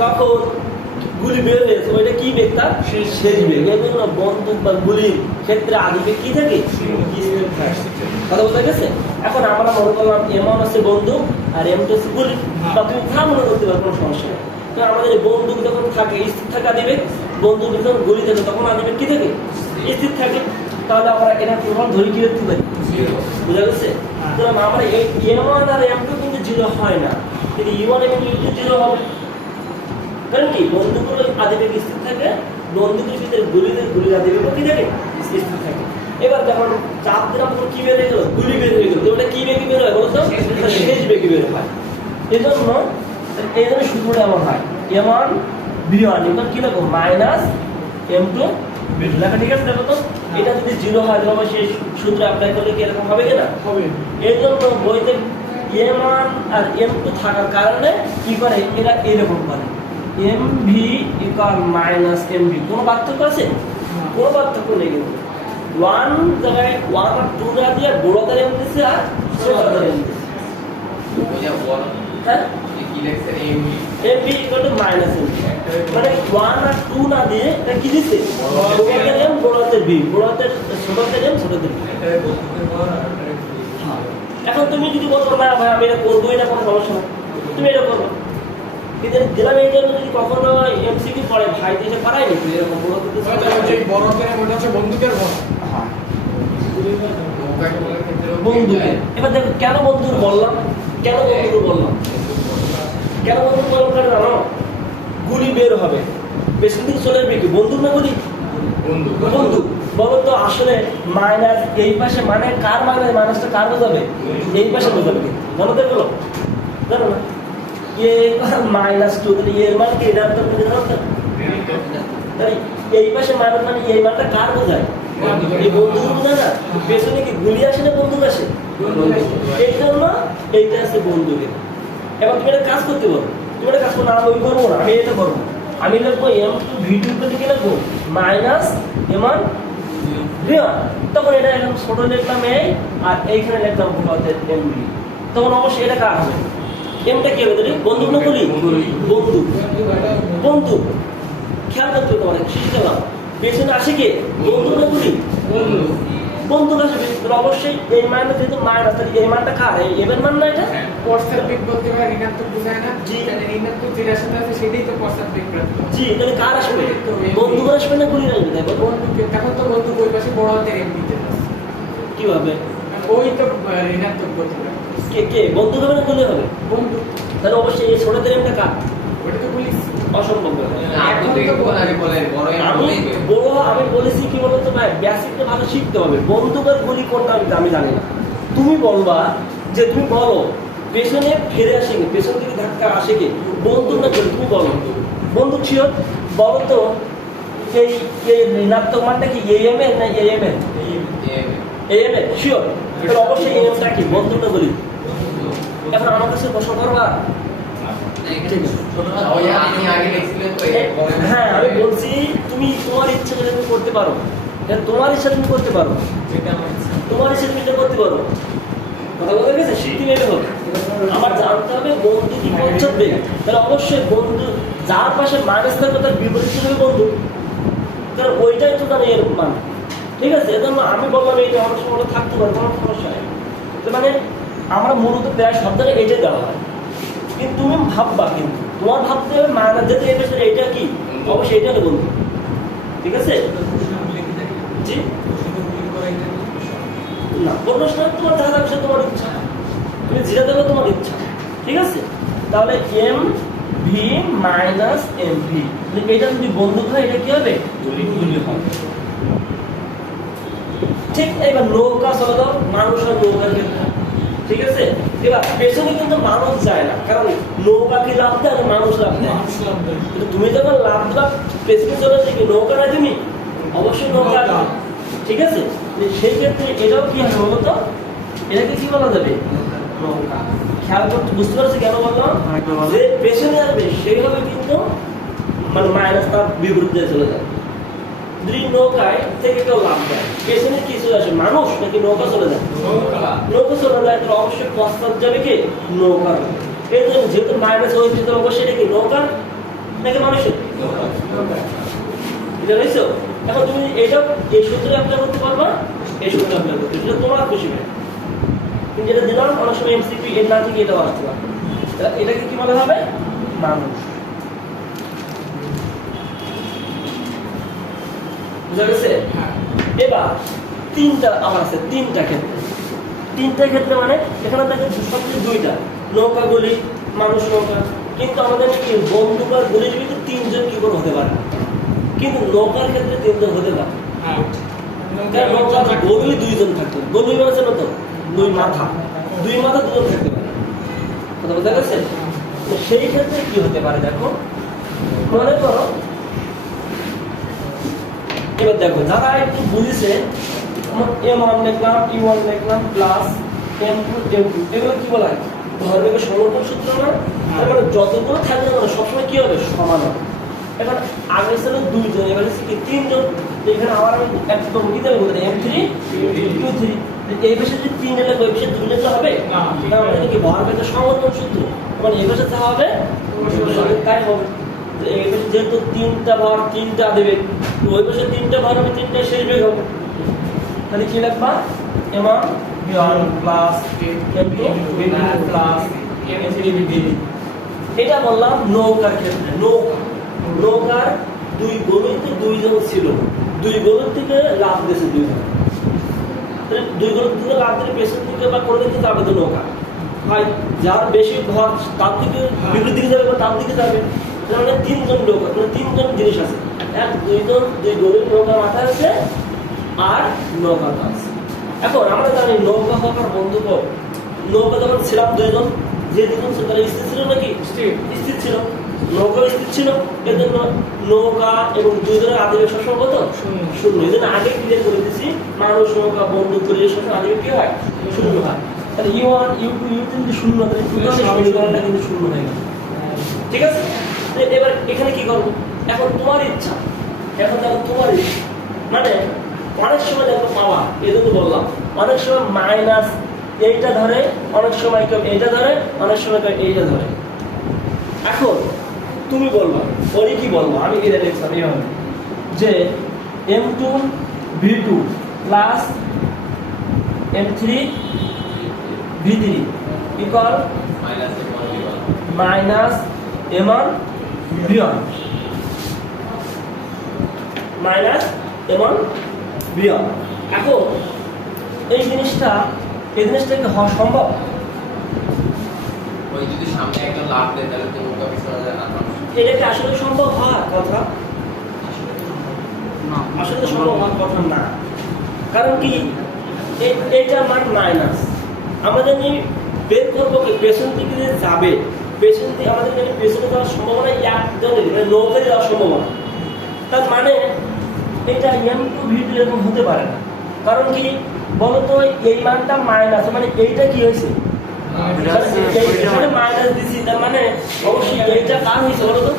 তখন গুলি বের হয়েছে, ওইটা কি বেগ? তার শেষ বেগ। এই জন্য বন্দুক বা গুলির ক্ষেত্রে আদি বেগ কি থাকে? কথা বোঝা গেছে? এখন আমরা মনে করলাম M1 হচ্ছে বন্দুক আর M2 হচ্ছে গুলি, বা তুমি যা মনে করতে পারো, কোনো সমস্যা নেই। তো আমাদের বন্দুক যখন থাকে স্থির থাকে আদি বেগ, বন্দুক যখন গুলি থাকে তখন আদি বেগ কি থাকে? স্থির থাকে। তাহলে আমরা এটা প্রমাণ ধরি কি রাখতে পারি? বুঝা গেছে? তাহলে আমরা M1 আর M2 কিন্তু জিরো হয় না, কিন্তু E1 এবং E2 জিরো হবে। কারণ কি? বন্দুকের আদিবেগ স্থির থাকে, বন্দুকের ভিতরে গুলির আদিবেগ কি থাকে? স্থির থাকে। এবার যখন চাপ দিলাম তখন কি বের হয়ে গেল? গুলি বের হয়ে গেল। ওটা কি বেগে বের হয় বলতো? শেষ বেগে বের হয়। এই জন্য সূত্রটা এমন হয়, M1 B1 এবার কি লাগবো? মাইনাস M2 লেখা। ঠিক আছে, দেখো তো এটা যদি জিরো হয় তাহলে সেই সূত্র অ্যাপ্লাই করলে কি এরকম হবে কিনা? হবে। এর জন্য বইতে M1 আর M2 থাকার কারণে কি করে এরা এরকম করে, MV ইকুয়াল মাইনাস MV। কোনো পার্থক্য আছে? কোনো পার্থক্য নেই। কিন্তু 1 জায়গায় 1 আর 2 না দিয়ে বড়দের M দিচ্ছে আর ছোটদের M দিচ্ছে। হ্যাঁ, MV equal to minus MV, মানে 1 আর 2 না দিয়ে এটা কি দিচ্ছে? বড়দের M বড়দের B, বড়দের ছোটদের M ছোটদের B। এখন তুমি যদি বলো না ভাই আমি এটা করবোই না, কোনো সমস্যা নেই, তুমি এটা করবে। কিন্তু দিলাম এই জন্য যদি কখনো এমসিকিউ পড়ে ভাই দিতে পারাই নি এরকম বড় করতে যে বড় করে ওটা হচ্ছে বন্দুকের বড়। হ্যাঁ, বন্দুক। এবার দেখো কেন বন্দুক বললাম, কেন বন্দুক বললাম, কেন বন্দুক বললাম জানো? গুলি বের হবে, বেশি দিন চলে আসবে কি? বন্দুক না গুলি? বন্দুক। বলো তো আসলে মাইনাস এই পাশে মানে কার মাইনাস? মাইনাসটা কার বোঝাবে? এই পাশে বোঝাবে। জানো তো এগুলো? জানো না? মাইনাস 2 তাহলে এর মান কি? এটা তো জানো তো? তাহলে এই পাশে মাইনাস মানে এই মানটা কার বোঝায়? এই বন্দুক বোঝায় না? পেছনে কি গুলি আসে না বন্দুক আসে? এই জন্য এইটা আছে বন্দুকের। এখন তুমি একটা কাজ করতে পারো, তুমি একটা কাজ করো না, আমি করবো না, আমি এটা করবো। আমি লিখবো M2V2 কি লিখবো? Minus M1 B1। তখন এটা একদম ছোট লিখলাম এই, আর এইখানে লিখলাম বড়দের MB। তখন অবশ্যই এটা কার হবে? এমটা কি হবে? বন্দুক না গুলি? বন্দুক। বন্দুক খেয়াল করতে তোমার শিখলাম পেছনে আসে কে? বন্দুক না গুলি? বন্দুক আসবে। অবশ্যই এই মানটা যেহেতু মাইনাস, তাহলে এই মানটা কার? এই এর মান না? এটা পশ্চাৎ দিক বলতে পারে, ঋণাত্মক বোঝায় না? জি, তাহলে ঋণাত্মক যে রাশিটা আছে সেটাই তো পশ্চাৎ দিক। জি, তাহলে কার আসবে? বন্দুক আসবে না গুলি আসবে? দেখো বন্দুকের, তখন তো বন্দুক ওই পাশে বড় হাতের এম দিতে হবে। কিভাবে? ওই তো ঋণাত্মক বলতে পারে। কে বন্দুক হবে না গুলি হবে? বন্দুক। তাহলে অবশ্যই এই ছোটদের এমটা কার? ওটা তো পুলিশ। অসম্ভব ব্যাপার। আমি বলেছি কি বলতো ভাই, বেসিকটা ভালো শিখতে হবে। বন্দুকের গুলি কোনটা আমি জানি না, তুমি বলবা যে তুমি বলো পেছনে ফিরে আসে কে, পেছন থেকে ধাক্কা আসে কে? বন্দুক না গুলি? তুমি বলো বন্দুক ছিল। বলো তো এই ঋণাত্মক মানটা কি AM এর না AM এর? AM এর শিওর। তাহলে অবশ্যই AM টা কি? বন্দুক না গুলি? এখন আমার কাছে প্রশ্ন করবা ঠিক আছে। ওই আপনি আগে লিখছিলেন তো হ্যাঁ আমি বলছি তুমি তোমার ইচ্ছা যেটা তুমি করতে পারো, তোমার ইচ্ছা তুমি করতে পারো, তোমার ইচ্ছা তুমি এটা করতে পারো। কথা বলতে গেছে শিখতে গেলে হবে। আমার জানতে হবে বন্ধু কি পৌঁছবে, তাহলে অবশ্যই বন্ধু যার পাশে মাইনাস থাকবে তার বিপরীত হবে বন্ধু, কারণ ওইটাই তো তার এর মানে। ঠিক আছে, এজন্য আমি বললাম এই আমার সময় থাকতে পারে, কোনো সমস্যা নেই। তো মানে আমরা মূলত প্রায় সব জায়গায় এটাই দেওয়া হয়, কিন্তু তুমি ভাববা, কিন্তু তোমার ভাবতে হবে মাইনাস যেতে এই পেছনে এইটা কি, অবশ্যই এটা নেই বন্ধু। ঠিক আছে জি না, প্রশ্ন তোমার দেখা যাচ্ছে তোমার ইচ্ছা, তুমি যেটা দেবে তোমার ইচ্ছা। ঠিক আছে, তাহলে M V minus M V, এটা যদি বন্ধু হয় এটা কি হবে, গুলি হবে। ঠিক এবার নৌকা চলে দাও, মানুষ আর নৌকার ক্ষেত্রে। ঠিক আছে, এবার পেছনে কিন্তু মানুষ যায় না, কারণ নৌকা কি লাভ দেয় আর মানুষ লাভ দেয়। কিন্তু তুমি যখন লাভ দেবা পেছনে চলে যাবে কি নৌকা না, তুমি অবশ্যই নৌকা। ঠিক আছে, সেই ক্ষেত্রে এটাও কি হবে বলতো, এটাকে কি বলা যাবে, নৌকা। খেয়াল করতে বুঝতে পারছি কেন বললাম, যে পেছনে আসবে সেইভাবে কিন্তু মানে মাইনাস তার বিপরীতে চলে যায়। যদি নৌকায় থেকে কেউ লাভ দেয়, পেছনে কি চলে আসে, মানুষ নাকি নৌকা চলে যায়, নৌকা চলে যায়, তাহলে অবশ্যই পশ্চাৎ যাবে কি নৌকা। এই জন্য যেহেতু মাইনাস হয়েছে তো অবশ্যই এটা কি নৌকা নাকি মানুষের, এটা বুঝছো। এখন তুমি এটা এই সূত্রে অ্যাপ্লাই করতে পারবা, এই সূত্রে অ্যাপ্লাই করতে, এটা তোমার খুশি হবে। কিন্তু যেটা দিলাম অনেক সময় এমসিকিউ এর না থেকে এটাও আসতে পারে, এটাকে কি বলা হবে, মানুষ। বুঝা গেছে? এবার তিনটা আবার আছে, তিনটা ক্ষেত্রে মানে এখানে দেখেন সবচেয়ে দুইটা, নৌকা গলি মানুষ নৌকা। কিন্তু আমাদের কি বন্ধু বা গলির ভিতরে তিনজন কি করে হতে পারে, কিন্তু নৌকার ক্ষেত্রে তিনজন হতে পারে। নৌকার গলি দুইজন থাকতে পারে, গলি মানে তো দুই মাথা দুজন থাকতে পারে। কথা বোঝা গেছে? সেই ক্ষেত্রে কি হতে পারে দেখো, মনে করো এবার দেখো যারা একটু বুঝেছে, M1 লিখলাম, E1 লিখলাম প্লাস M2 M2, এগুলো কি বলা হয় ধর্মের সমর্থন সূত্র না, তার মানে যতগুলো থাকবে না সবসময় কি হবে, সমান হবে। এখন আগে ছিল দুইজন, এবার কি তিনজন। এখানে আবার আমি একদম কি দেবো M3 U3, এই পাশে যদি তিনজন লাগবে ওই পাশে দুই লেখা হবে না, মানে কি ধর্মের সমর্থন সূত্র, মানে এই পাশে যা হবে তাই হবে। এই পাশে যেহেতু তিনটা ভার তিনটা দেবে, ওই পাশে তিনটা ভার হবে, তিনটা শেষ বেগ হবে, তাহলে কি লিখবা, M1 plus M2 plus M3 এটা বললাম নৌকার ক্ষেত্রে। নৌকার দুই গলিতে দুইজন ছিল, দুই গলির থেকে লাভ দিয়েছে দুইজন, তাহলে দুই গলির থেকে লাভ দিলে পেছন দিকে বা করে দিতে যাবে তো নৌকা ভাই, যার বেশি ঘর তার দিকে বিপরীত দিকে যাবে বা তার দিকে যাবে। তাহলে তিনজন নৌকা, মানে তিনজন জিনিস আছে, এক দুইজন দুই গলির নৌকা মাথায় আছে আর নৌকা আছে। এখন আমরা জানি নৌকা হওয়ার বন্ধু কর, নৌকা যখন ছিলাম দুইজন, যে দুজন ছিল তারা স্থির ছিল নাকি, স্থির ছিল, নৌকা স্থির ছিল। এর জন্য নৌকা এবং দুইজনের আদিবে সবসময় কত, শূন্য। এই জন্য আগে ক্লিয়ার করে দিচ্ছি, মানুষ নৌকা বন্ধু করে সবসময় আদিবে কি হয়, শূন্য হয়। তাহলে U1 U2 U3 যদি শূন্য, তাহলে সমীকরণটা কিন্তু শূন্য হয়ে গেল। ঠিক আছে, এবার এখানে কি করবো, এখন তোমার ইচ্ছা, এখন দেখো তোমার ইচ্ছা, মানে অনেক সময় দেখো পাওয়া, এই জন্য বললাম অনেক সময় মাইনাস এইটা ধরে, অনেক সময় কেউ এইটা ধরে, অনেক সময় কেউ এইটা ধরে। এখন তুমি বলবা, ওরই কি বলবো, আমি এটা লিখলাম এইভাবে যে M2 V2 plus M3 V3 equal minus M1 V1 minus M1 V1। এখন এই জিনিসটা কি হওয়া সম্ভব? ওই যদি সামনে একটা লাভ দেয় তাহলে তো নৌকা পিছনে যায় না, এটা কি আসলে সম্ভব হওয়ার কথা? আসলে সম্ভব হওয়ার কথা না। কারণ কি, এটা মান মাইনাস, আমরা জানি বের করবো কি পেছন দিকে যে যাবে, পেছন দিকে আমাদের জানি পেছনে যাওয়ার সম্ভাবনা একজনের, মানে নৌকায় যাওয়ার সম্ভাবনা। তার মানে এটা M2 V2 এরকম হতে পারে না। কারণ কি বলতো, এই মানটা মাইনাস, মানে এইটা কি হয়েছে এখানে মাইনাস দিছি, তার মানে অবশ্যই এইটা কার হয়েছে বলো তো?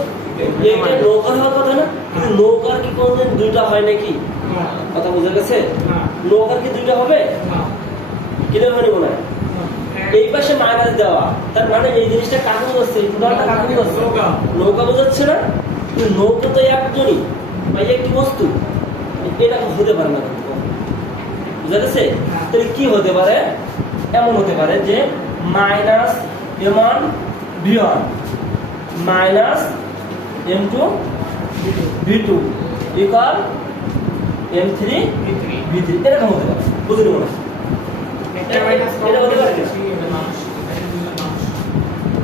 এইটা নৌকার হওয়ার কথা না, কিন্তু নৌকার কি কোনদিন দুইটা হয় নাকি? কথা বোঝা গেছে? নৌকার কি দুইটা হবে? কিভাবে মানে মনে হয়? এই পাশে মাইনাস দেওয়া, তার মানে এই জিনিসটা কাকে বোঝাচ্ছে? উদাহরণটা কাকে বোঝাচ্ছে? নৌকা বোঝাচ্ছে না? কিন্তু নৌকা তো একজনই বা একটি বস্তু, এটা হতে পারে না। বুঝা গেছে? তাহলে কি হতে পারে? এমন হতে পারে যে minus m1 v1 minus m2 v2 equal m3 v3, এরকম হতে পারে। বুঝলি মনে হয়? এটা হতে পারে না।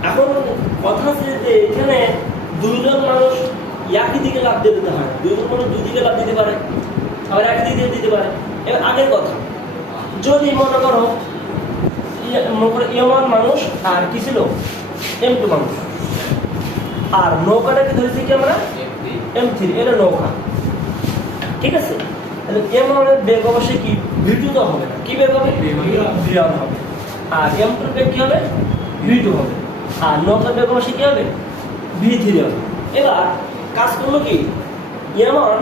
এখন কথা হচ্ছে যে এখানে দুইজন মানুষ একই দিকে লাভ দিয়ে দিতে হয়, দুইজন মানুষ দুই দিকে লাভ দিতে পারে, আবার একই দিকে দিতে পারে। এবার আগের কথা, যদি মনে করো m1 মানুষ আর কি ছিল m2 মানুষ, আর নৌকাটাকে ধরেছি কি আমরা m3, এটা নৌকা, ঠিক আছে? তাহলে m1 এর বেগ অবশ্যই কি v2 তো হবে না, কি বেগ হবে? v1 হবে। আর m2 এর বেগ কি হবে? v2 হবে। আর নৌকার বেগ অবশ্যই কি হবে? v3 হবে। এবার কাজ করলো কি, m1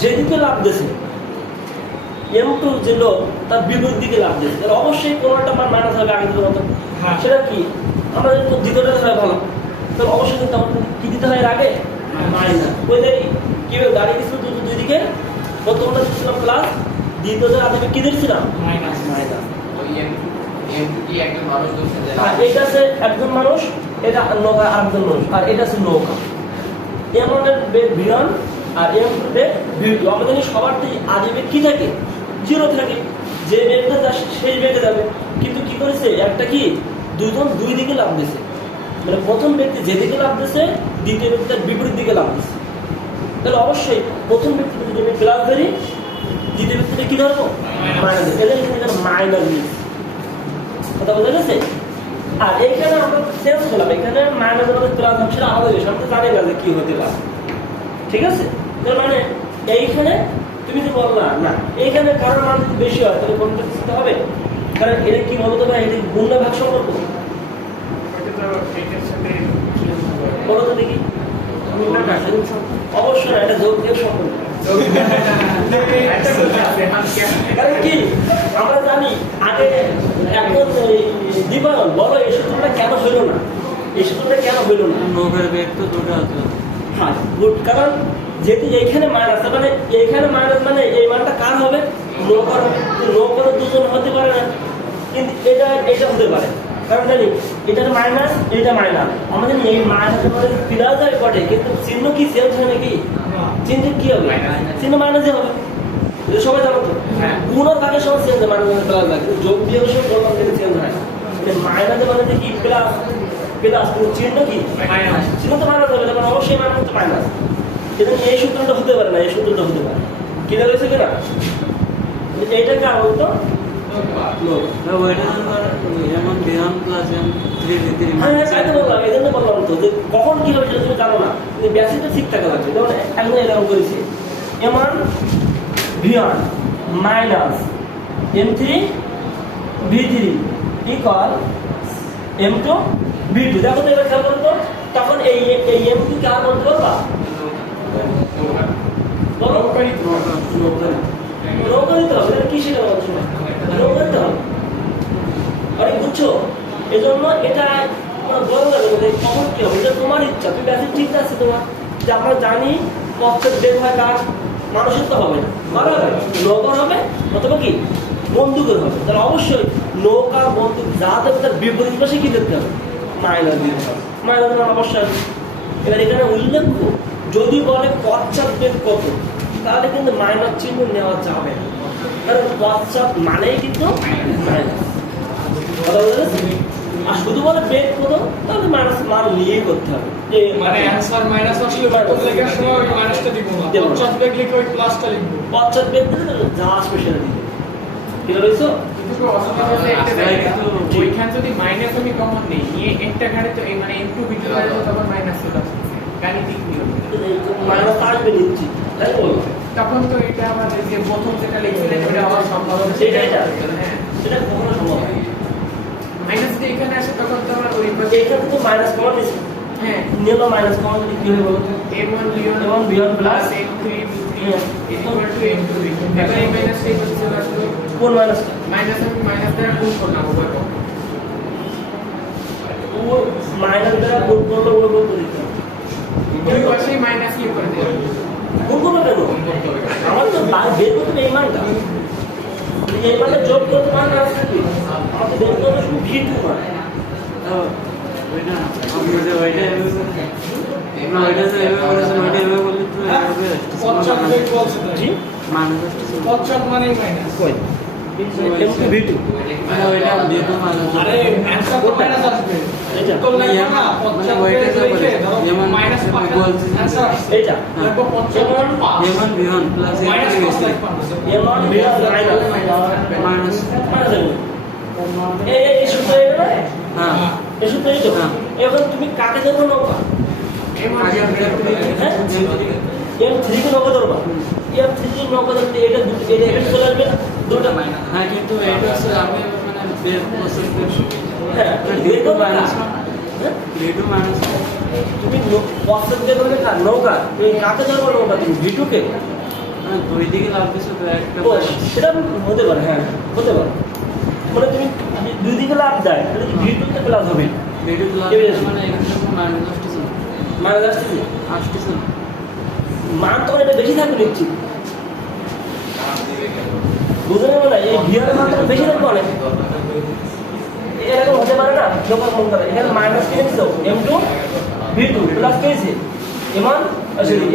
যেদিকে লাভ দিয়েছে m2 যে লোক তার বিপরীত দিকে লাভ দিয়েছে, তাহলে অবশ্যই কোনো একটা মান মাইনাস হবে আগে দিকে মতো। সেটা কি আমরা যদি দ্বিতীয়টা ধরে ভালো, তাহলে অবশ্যই কিন্তু আমাদের কি দিতে হয় এর আগে? মাইনাস। ওই দেখি কি গাড়ি দিচ্ছিল দুই দিকে, প্রথমটা দিচ্ছিলাম প্লাস, দ্বিতীয়টা আগে কি দিচ্ছিলাম? মাইনাস। ওই M2 কি একজন মানুষ ধরছে যে এটা আছে একজন মানুষ, এটা নৌকা আরেকজন মানুষ, আর এটা আছে নৌকা। m1 এর বেগ v1 আর m2 এর বেগ v2। আমরা জানি সবার আদি বেগ কি থাকে? 0 থাকে। যে বেগটা যাচ্ছে সেই বেগে যাবে। কিন্তু কি করেছে, একটা কি দুজন দুই দিকে লাভ দিয়েছে, মানে প্রথম ব্যক্তি যেদিকে লাভ দিয়েছে দ্বিতীয় ব্যক্তি তার বিপরীত দিকে লাভ দিয়েছে। তাহলে অবশ্যই প্রথম ব্যক্তি যদি আমি প্লাস ধরি, দ্বিতীয় ব্যক্তিটা কি ধরবো? মাইনাস। এদের এখানে মাইনাস দিয়েছে। কথা বোঝা গেছে? আর এইখানে আমরা চেঞ্জ করলাম, এখানে মাইনাস আমাদের প্লাস অংশ আলাদা বিষয়, আমরা জানি না যে কি হতে পারে, ঠিক আছে? তার মানে এইখানে তুমি যে বললা না, এইখানে কারোর মান যদি বেশি হয় তাহলে কোনটা বুঝতে হবে? কারণ এটা কি বলতো ভাই, এটা গুণ না ভাগ সম্পর্ক। বলো তো দেখি। অবশ্যই না, এটা যোগ বিয়োগ সম্পর্ক। কারণ কি আমরা জানি আগে একজন দীপায়ন বলো এই সূত্রটা কেন হইল না, এই সূত্রটা কেন হইল না? নৌকার বেগ তো দুটো হতো। হ্যাঁ গুড, কারণ যেহেতু এইখানে মাইনাস, মানে এইখানে মাইনাস মানে এই মানটা কার হবে? নৌকার হবে। নৌকার দুজন হতে পারে না, কিন্তু এটা হতে পারে। কারণ জানি এটা মাইনাস, এটা মাইনাস, আমরা জানি এই মাইনাসের মধ্যে প্লাস যায় বটে, কিন্তু চিহ্ন কি চেঞ্জ হয় নাকি? চিহ্ন কি হবে? চিহ্ন মাইনাসই হবে, সবাই জানো তো। গুণের ভাগের সময় চেঞ্জ হয়, মাইনাস প্লাস লাগে, যোগ বিয়োগের সময় কোন থেকে চেঞ্জ হয় না। মাইনাসের মানে কি প্লাস প্লাস, চিহ্ন কি মাইনাস, চিহ্ন তো মাইনাস হবে, তখন অবশ্যই মাইনাস তো মাইনাস। কিন্তু এই সূত্রটা হতে পারে না, এই সূত্রটা হতে পারে। কি হয়েছে কিনা? এইটা কার বলতো? কখন কি হবে সেটা তুমি জানো না, বেসিকটা ঠিক থাকা লাগবে। যেমন একদম এরকম করেছি m1 v1 minus m3 v3 equal m2 v2। দেখো তো এবার খেয়াল করো তো, তখন এই m2 কে আর বলতে পারবা? নৌকা দিতে হবে, কি সেটা বলছো? নৌকা দিতে হবে। অনেক বুঝছো? এই জন্য এটা বড় লাগবে, কখন কি হবে এটা তোমার ইচ্ছা। তুমি বেসিক ঠিক আছে তোমার, যে আমরা জানি পথের বের হয় কার? মানুষের তো হবে না, নৌকার হবে অথবা কি বন্দুকের হবে। তাহলে অবশ্যই নৌকা বন্দুক যা দেবে তার বিপরীত পাশে কি দেখতে হবে? মাইনাস দিতে হবে। মাইনাস অবশ্যই। এবার এখানে উল্লেখ্য, যদি বলে পশ্চাৎ বেগ কত, তাহলে কিন্তু মাইনাস চিহ্ন নেওয়া যাবে না, কারণ পশ্চাৎ মানেই কিন্তু মাইনাস। কথা বলতে, আর শুধু বলে বেগ কত, তাহলে মাইনাস মান নিয়েই করতে হবে। মানে অ্যানসার মাইনাস আসলে লেখার সময় ওই মাইনাসটা দিব না, পশ্চাৎ বেগ লিখে ওই প্লাসটা লিখবো। পশ্চাৎ বেগ দিলে যা আসবে সেটা দিবে। কি বলেছো? ওইখান যদি মাইনাস আমি কমন নেই নিয়ে একটা ঘাড়ে, তো এই মানে m2 v2 ঘাড়ে তো তখন মাইনাস চলে আসছে গাণিতিক নিয়ম। মাইনাস আসবে নিচ্ছি, তাই বলো। তখন তো এটা আমাদের যে প্রথম যেটা লিখছিলেন ওটা হওয়ার সম্ভাবনা সেটা হ্যাঁ, সেটা কখনো সম্ভব হয়। মাইনাস যদি এখানে আসে তখন তো আমার ওই এখানে তো মাইনাস কমন দিচ্ছে, হ্যাঁ নিলো মাইনাস কমন দিলে কি হবে বলো তো? m1 b1 m1 b1 plus plus m3 b3 হ্যাঁ। ইকুয়াল টু m2 b2 এবার এই মাইনাসটা এই পাশে চলে আসলো কোন মাইনাসটা? মাইনাস আমি মাইনাস দ্বারা গুণ করলাম উভয় পক্ষে ও মাইনাস দ্বারা গুণ করলে ওই গুণ করে দিতে হবে। দুই পাশেই মাইনাস কি করে দিলাম গুণ করবে কেন? আমার তো বের করতে হবে এই মানটা, এই মানটা যোগ করতে মান আসছে কি? আমার তো বের করতে শুধু v2 মান। ওইটা না, আমরা যে ওইটা এভাবে করছি, আমরা ওইটা যে এভাবে করেছি, ওইটা এভাবে করলে তো এভাবে আসতেছে। পশ্চাৎ দিক বলছে তাই। জি? মানুষ আসতেছে। পশ্চাৎ মানে মাইনাস। কই? m2 v2 মানে ওইটা দিয়ে তো মানুষ আরে অ্যানসার তো মাইনাস আসবে। এটা? উত্তর লিখবে না, পশ্চাৎ মানে ওইটা দিক যে লিখে বলে, ধরো যেমন মাইনাস আমি 5 বলছি যে- অ্যানসার আসছে। এটা লিখবো পশ্চাৎ মানে 5 যেমন বিহন প্লাস মাইনাস 5 লিখবো। m1 v1 minus minus minus এই সূত্র এটা না? হ্যাঁ এই সূত্র এই তো? হ্যাঁ। এখন তুমি কাকে ধরবো নৌকা? আগে হ্যাঁ? m3 কে নৌকা ধরবা? m3 কে নৌকা ধরতে এটা এটা চলে আসবে না? দুটো মাইনাস। হ্যাঁ কিন্তু এটা হচ্ছে আমি মানে বের প্রসেস করছি হ্যাঁ, বের করবা মাইনাস না। হ্যাঁ? ভিডিও মাইনাস তুমি পশ্চাৎ দিয়ে ধরবে কার? নৌকা। তুমি কাকে ধরবো নৌকা? তুমি v2 কে? দুই দিকে লাভ দিচ্ছে তো একটা ও, সেটা হতে পারে, হ্যাঁ হতে পারে। মানে তুমি দুই দিকে লাভ দেয় তাহলে v2 তে প্লাস হবে। ভিডিও লাভ এবার মানে এখানে তো মাইনাস আসতেছে না। মাইনাস আসতেছে। আসতেছে না। মান তখন এটা বেশি থাকবে নিশ্চিত। বুঝতে পারবে না? এই ভিআর মান তখন বেশি থাকবে অনেক। এরকম হতে পারে না? যখন মন করে এখানে মাইনাস কিনে দিচ্ছ m2 v2 প্লাস পেয়েছে m1 সরি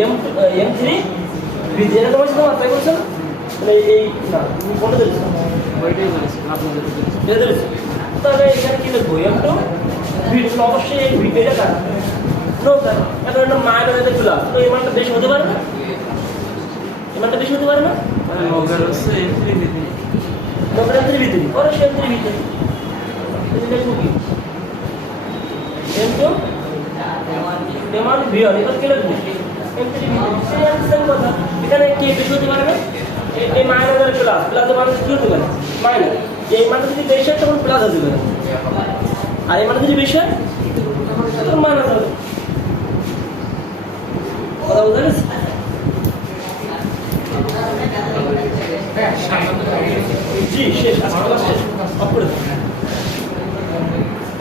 m3 v3 এরকম হচ্ছে তোমার, তাই বলছো না? তাহলে এই না তুমি কোনটা দিচ্ছ? ওইটাই বলেছি আপনি যেটা বলেছেন। এটা দিচ্ছ। তাহলে এখানে কি লিখবো? m2 v2 অবশ্যই এই v2 এটা কার? নৌকা। এখন এটা মাইনাস এটা প্লাস, তো এই মানটা বেশি হতে পারে না? এই মানটা বেশি হতে পারে না? নৌকার হচ্ছে এন্ট্রি দিদি নৌকার m3 v3 অবশ্যই m3 v3 এটা লিখবো কি? m2 m1 v1 এবার কি লিখবো? m3 v3 সেম কথা। এখানে কি বেশি হতে পারে না? এই মাইনাস আর প্লাস, প্লাস মাইনাস কি হতে পারে? মাইনাস। এই মানটা যদি বেশি হয় তখন প্লাস হতে পারে, আর এই মানটা যদি বেশি হয় তখন মাইনাস হবে। কথা বুঝা গেছে? জি শেষ, আজকে ক্লাস শেষ। অফ করে দাও।